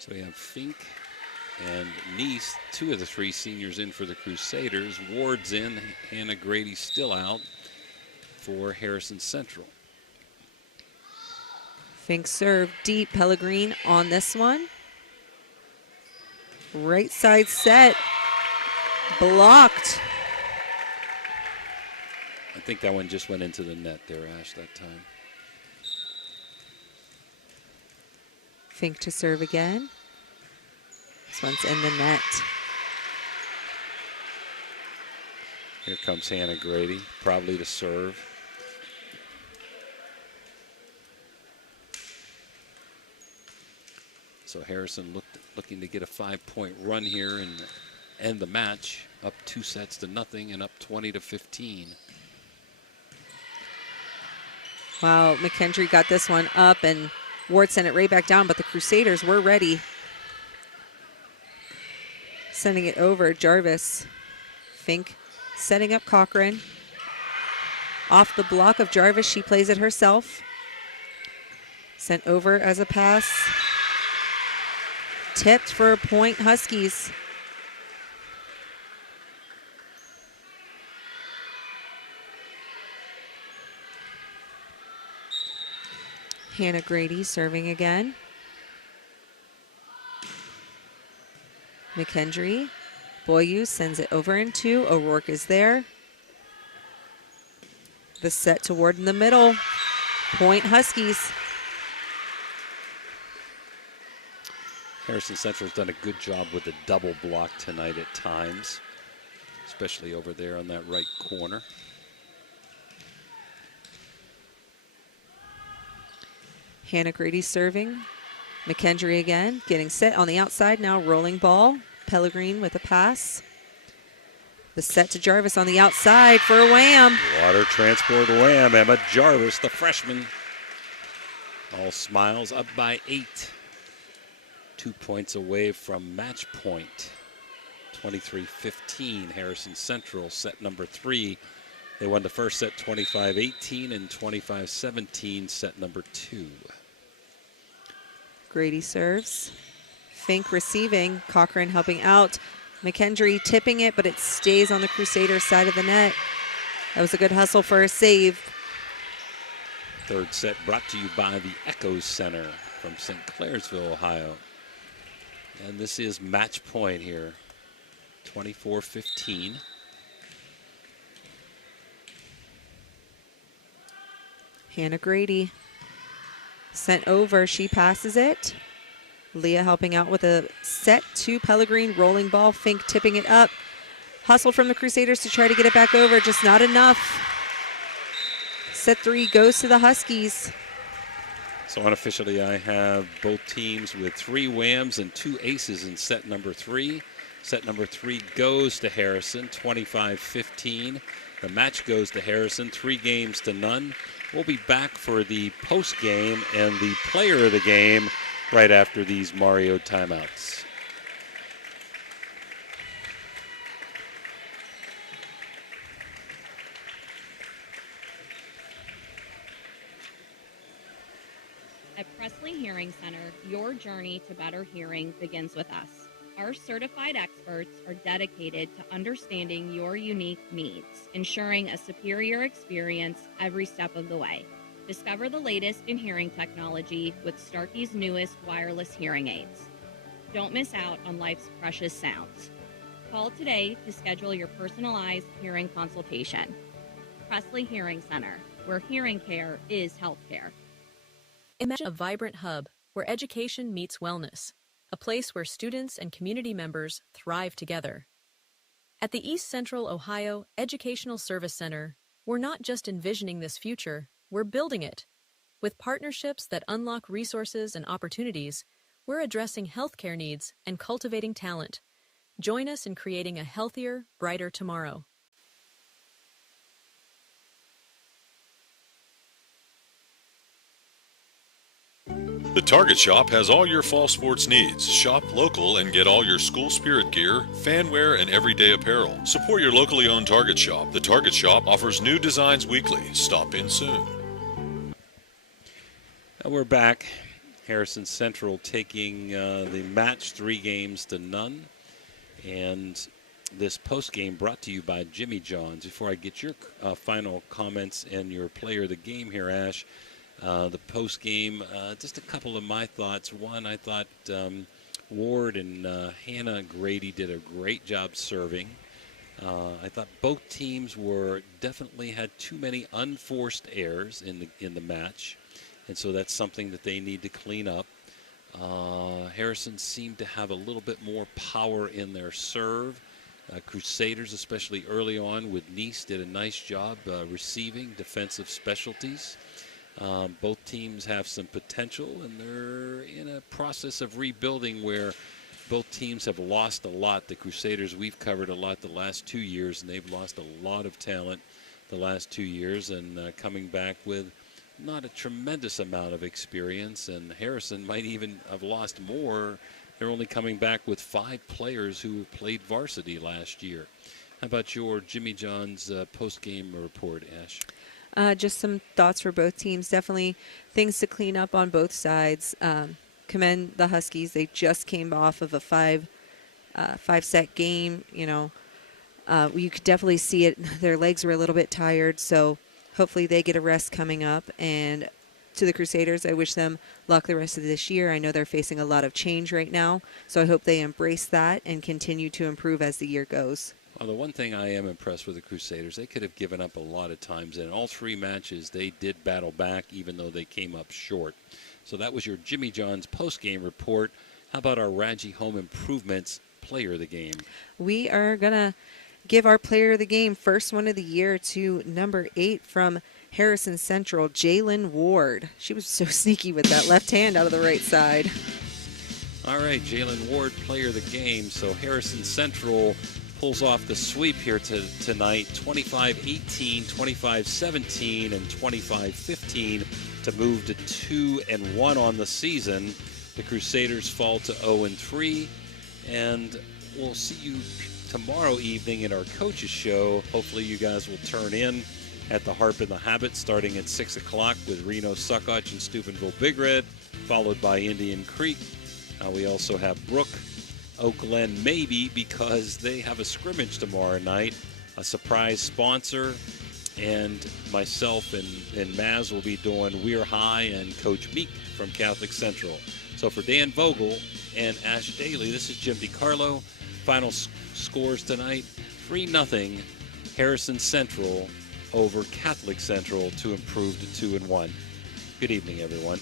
So we have Fink and Nice, 2 of the 3 seniors in for the Crusaders. Ward's in. Hannah Grady still out for Harrison Central. Fink serve deep. Pellegrin on this one. Right side set. Blocked. I think that one just went into the net there, Ash, that time. Fink to serve again. This one's in the net. Here comes Hannah Grady, probably to serve. So Harrison looking to get a 5-point run here and end the match, up 2-0 and up 20-15. Wow, McKendry got this one up and Ward sent it right back down, but the Crusaders were ready. Sending it over, Jarvis. Fink setting up Cochran. Off the block of Jarvis, she plays it herself. Sent over as a pass. Tipped for a point, Huskies. Hannah Grady serving again. McKendry. Boyu sends it over in 2. O'Rourke is there. The set toward in the middle. Point Huskies. Harrison Central's done a good job with the double block tonight at times, especially over there on that right corner. Hannah Grady serving. McKendry again, getting set on the outside now, rolling ball. Pellegrin with a pass. The set to Jarvis on the outside for a wham. Water transport wham. Emma Jarvis, the freshman. All smiles, up by 8. 2 points away from match point. 23-15, Harrison Central, set number 3. They won the first set 25-18 and 25-17, set number 2. Grady serves. Fink receiving. Cochran helping out. McKendry tipping it, but it stays on the Crusaders' side of the net. That was a good hustle for a save. Third set brought to you by the Echo Center from St. Clairsville, Ohio. And this is match point here. 24-15. Hannah Grady sent over. She passes it. Leah helping out with a set to Pellegrin, rolling ball. Fink tipping it up. Hustle from the Crusaders to try to get it back over. Just not enough. Set 3 goes to the Huskies. So unofficially, I have both teams with 3 whams and 2 aces in set number 3. Set number 3 goes to Harrison, 25-15. The match goes to Harrison, 3-0. We'll be back for the post game and the player of the game right after these Mario timeouts. At Presley Hearing Center, your journey to better hearing begins with us. Our certified experts are dedicated to understanding your unique needs, ensuring a superior experience every step of the way. Discover the latest in hearing technology with Starkey's newest wireless hearing aids. Don't miss out on life's precious sounds. Call today to schedule your personalized hearing consultation. Presley Hearing Center, where hearing care is healthcare. Imagine a vibrant hub where education meets wellness, a place where students and community members thrive together. At the East Central Ohio Educational Service Center, we're not just envisioning this future, we're building it. With partnerships that unlock resources and opportunities, we're addressing healthcare needs and cultivating talent. Join us in creating a healthier, brighter tomorrow. The Target Shop has all your fall sports needs. Shop local and get all your school spirit gear, fanwear, and everyday apparel. Support your locally owned Target Shop. The Target Shop offers new designs weekly. Stop in soon. And we're back. Harrison Central taking the match 3-0. And this post game brought to you by Jimmy John's. Before I get your final comments and your player of the game here, Ash, the post game, just a couple of my thoughts. One, I thought Ward and Hannah Grady did a great job serving. I thought both teams definitely had too many unforced errors in the match, and so that's something that they need to clean up. Harrison seemed to have a little bit more power in their serve. Crusaders, especially early on with Nice, did a nice job receiving defensive specialties. Both teams have some potential, and they're in a process of rebuilding where both teams have lost a lot. The Crusaders, we've covered a lot the last 2 years, and they've lost a lot of talent the last 2 years, and coming back with not a tremendous amount of experience. And Harrison might even have lost more they're only coming back with 5 players who played varsity last year. How about your Jimmy John's post-game report, Ash? Just some thoughts for both teams. Definitely things to clean up on both sides. Commend the Huskies. They just came off of a five-set game. You could definitely see it. Their legs were a little bit tired, so hopefully they get a rest coming up. And to the Crusaders, I wish them luck the rest of this year. I know they're facing a lot of change right now, so I hope they embrace that and continue to improve as the year goes. Well, the one thing I am impressed with the Crusaders, they could have given up a lot of times. And in all 3 matches, they did battle back, even though they came up short. So that was your Jimmy John's post-game report. How about our Radji Home Improvements player of the game? We are going to give our player of the game, first one of the year, to number 8 from Harrison Central, Jalen Ward. She was so sneaky with that left hand out of the right side. All right, Jalen Ward, player of the game. So Harrison Central pulls off the sweep here tonight, 25-18, 25-17, and 25-15 to move to 2-1 on the season. The Crusaders fall to 0-3, and we'll see you tomorrow evening in our coaches show. Hopefully you guys will turn in at the Harp and the Habit starting at 6 o'clock with Reno Succoch and Steubenville Big Red, followed by Indian Creek. We also have Brook, Oak Glen maybe, because they have a scrimmage tomorrow night, a surprise sponsor, and myself and Maz will be doing We're High and Coach Meek from Catholic Central. So for Dan Vogel and Ash Daly, this is Jim DiCarlo. Final scores tonight, 3-0 Harrison Central over Catholic Central to improve to 2-1. Good evening, everyone.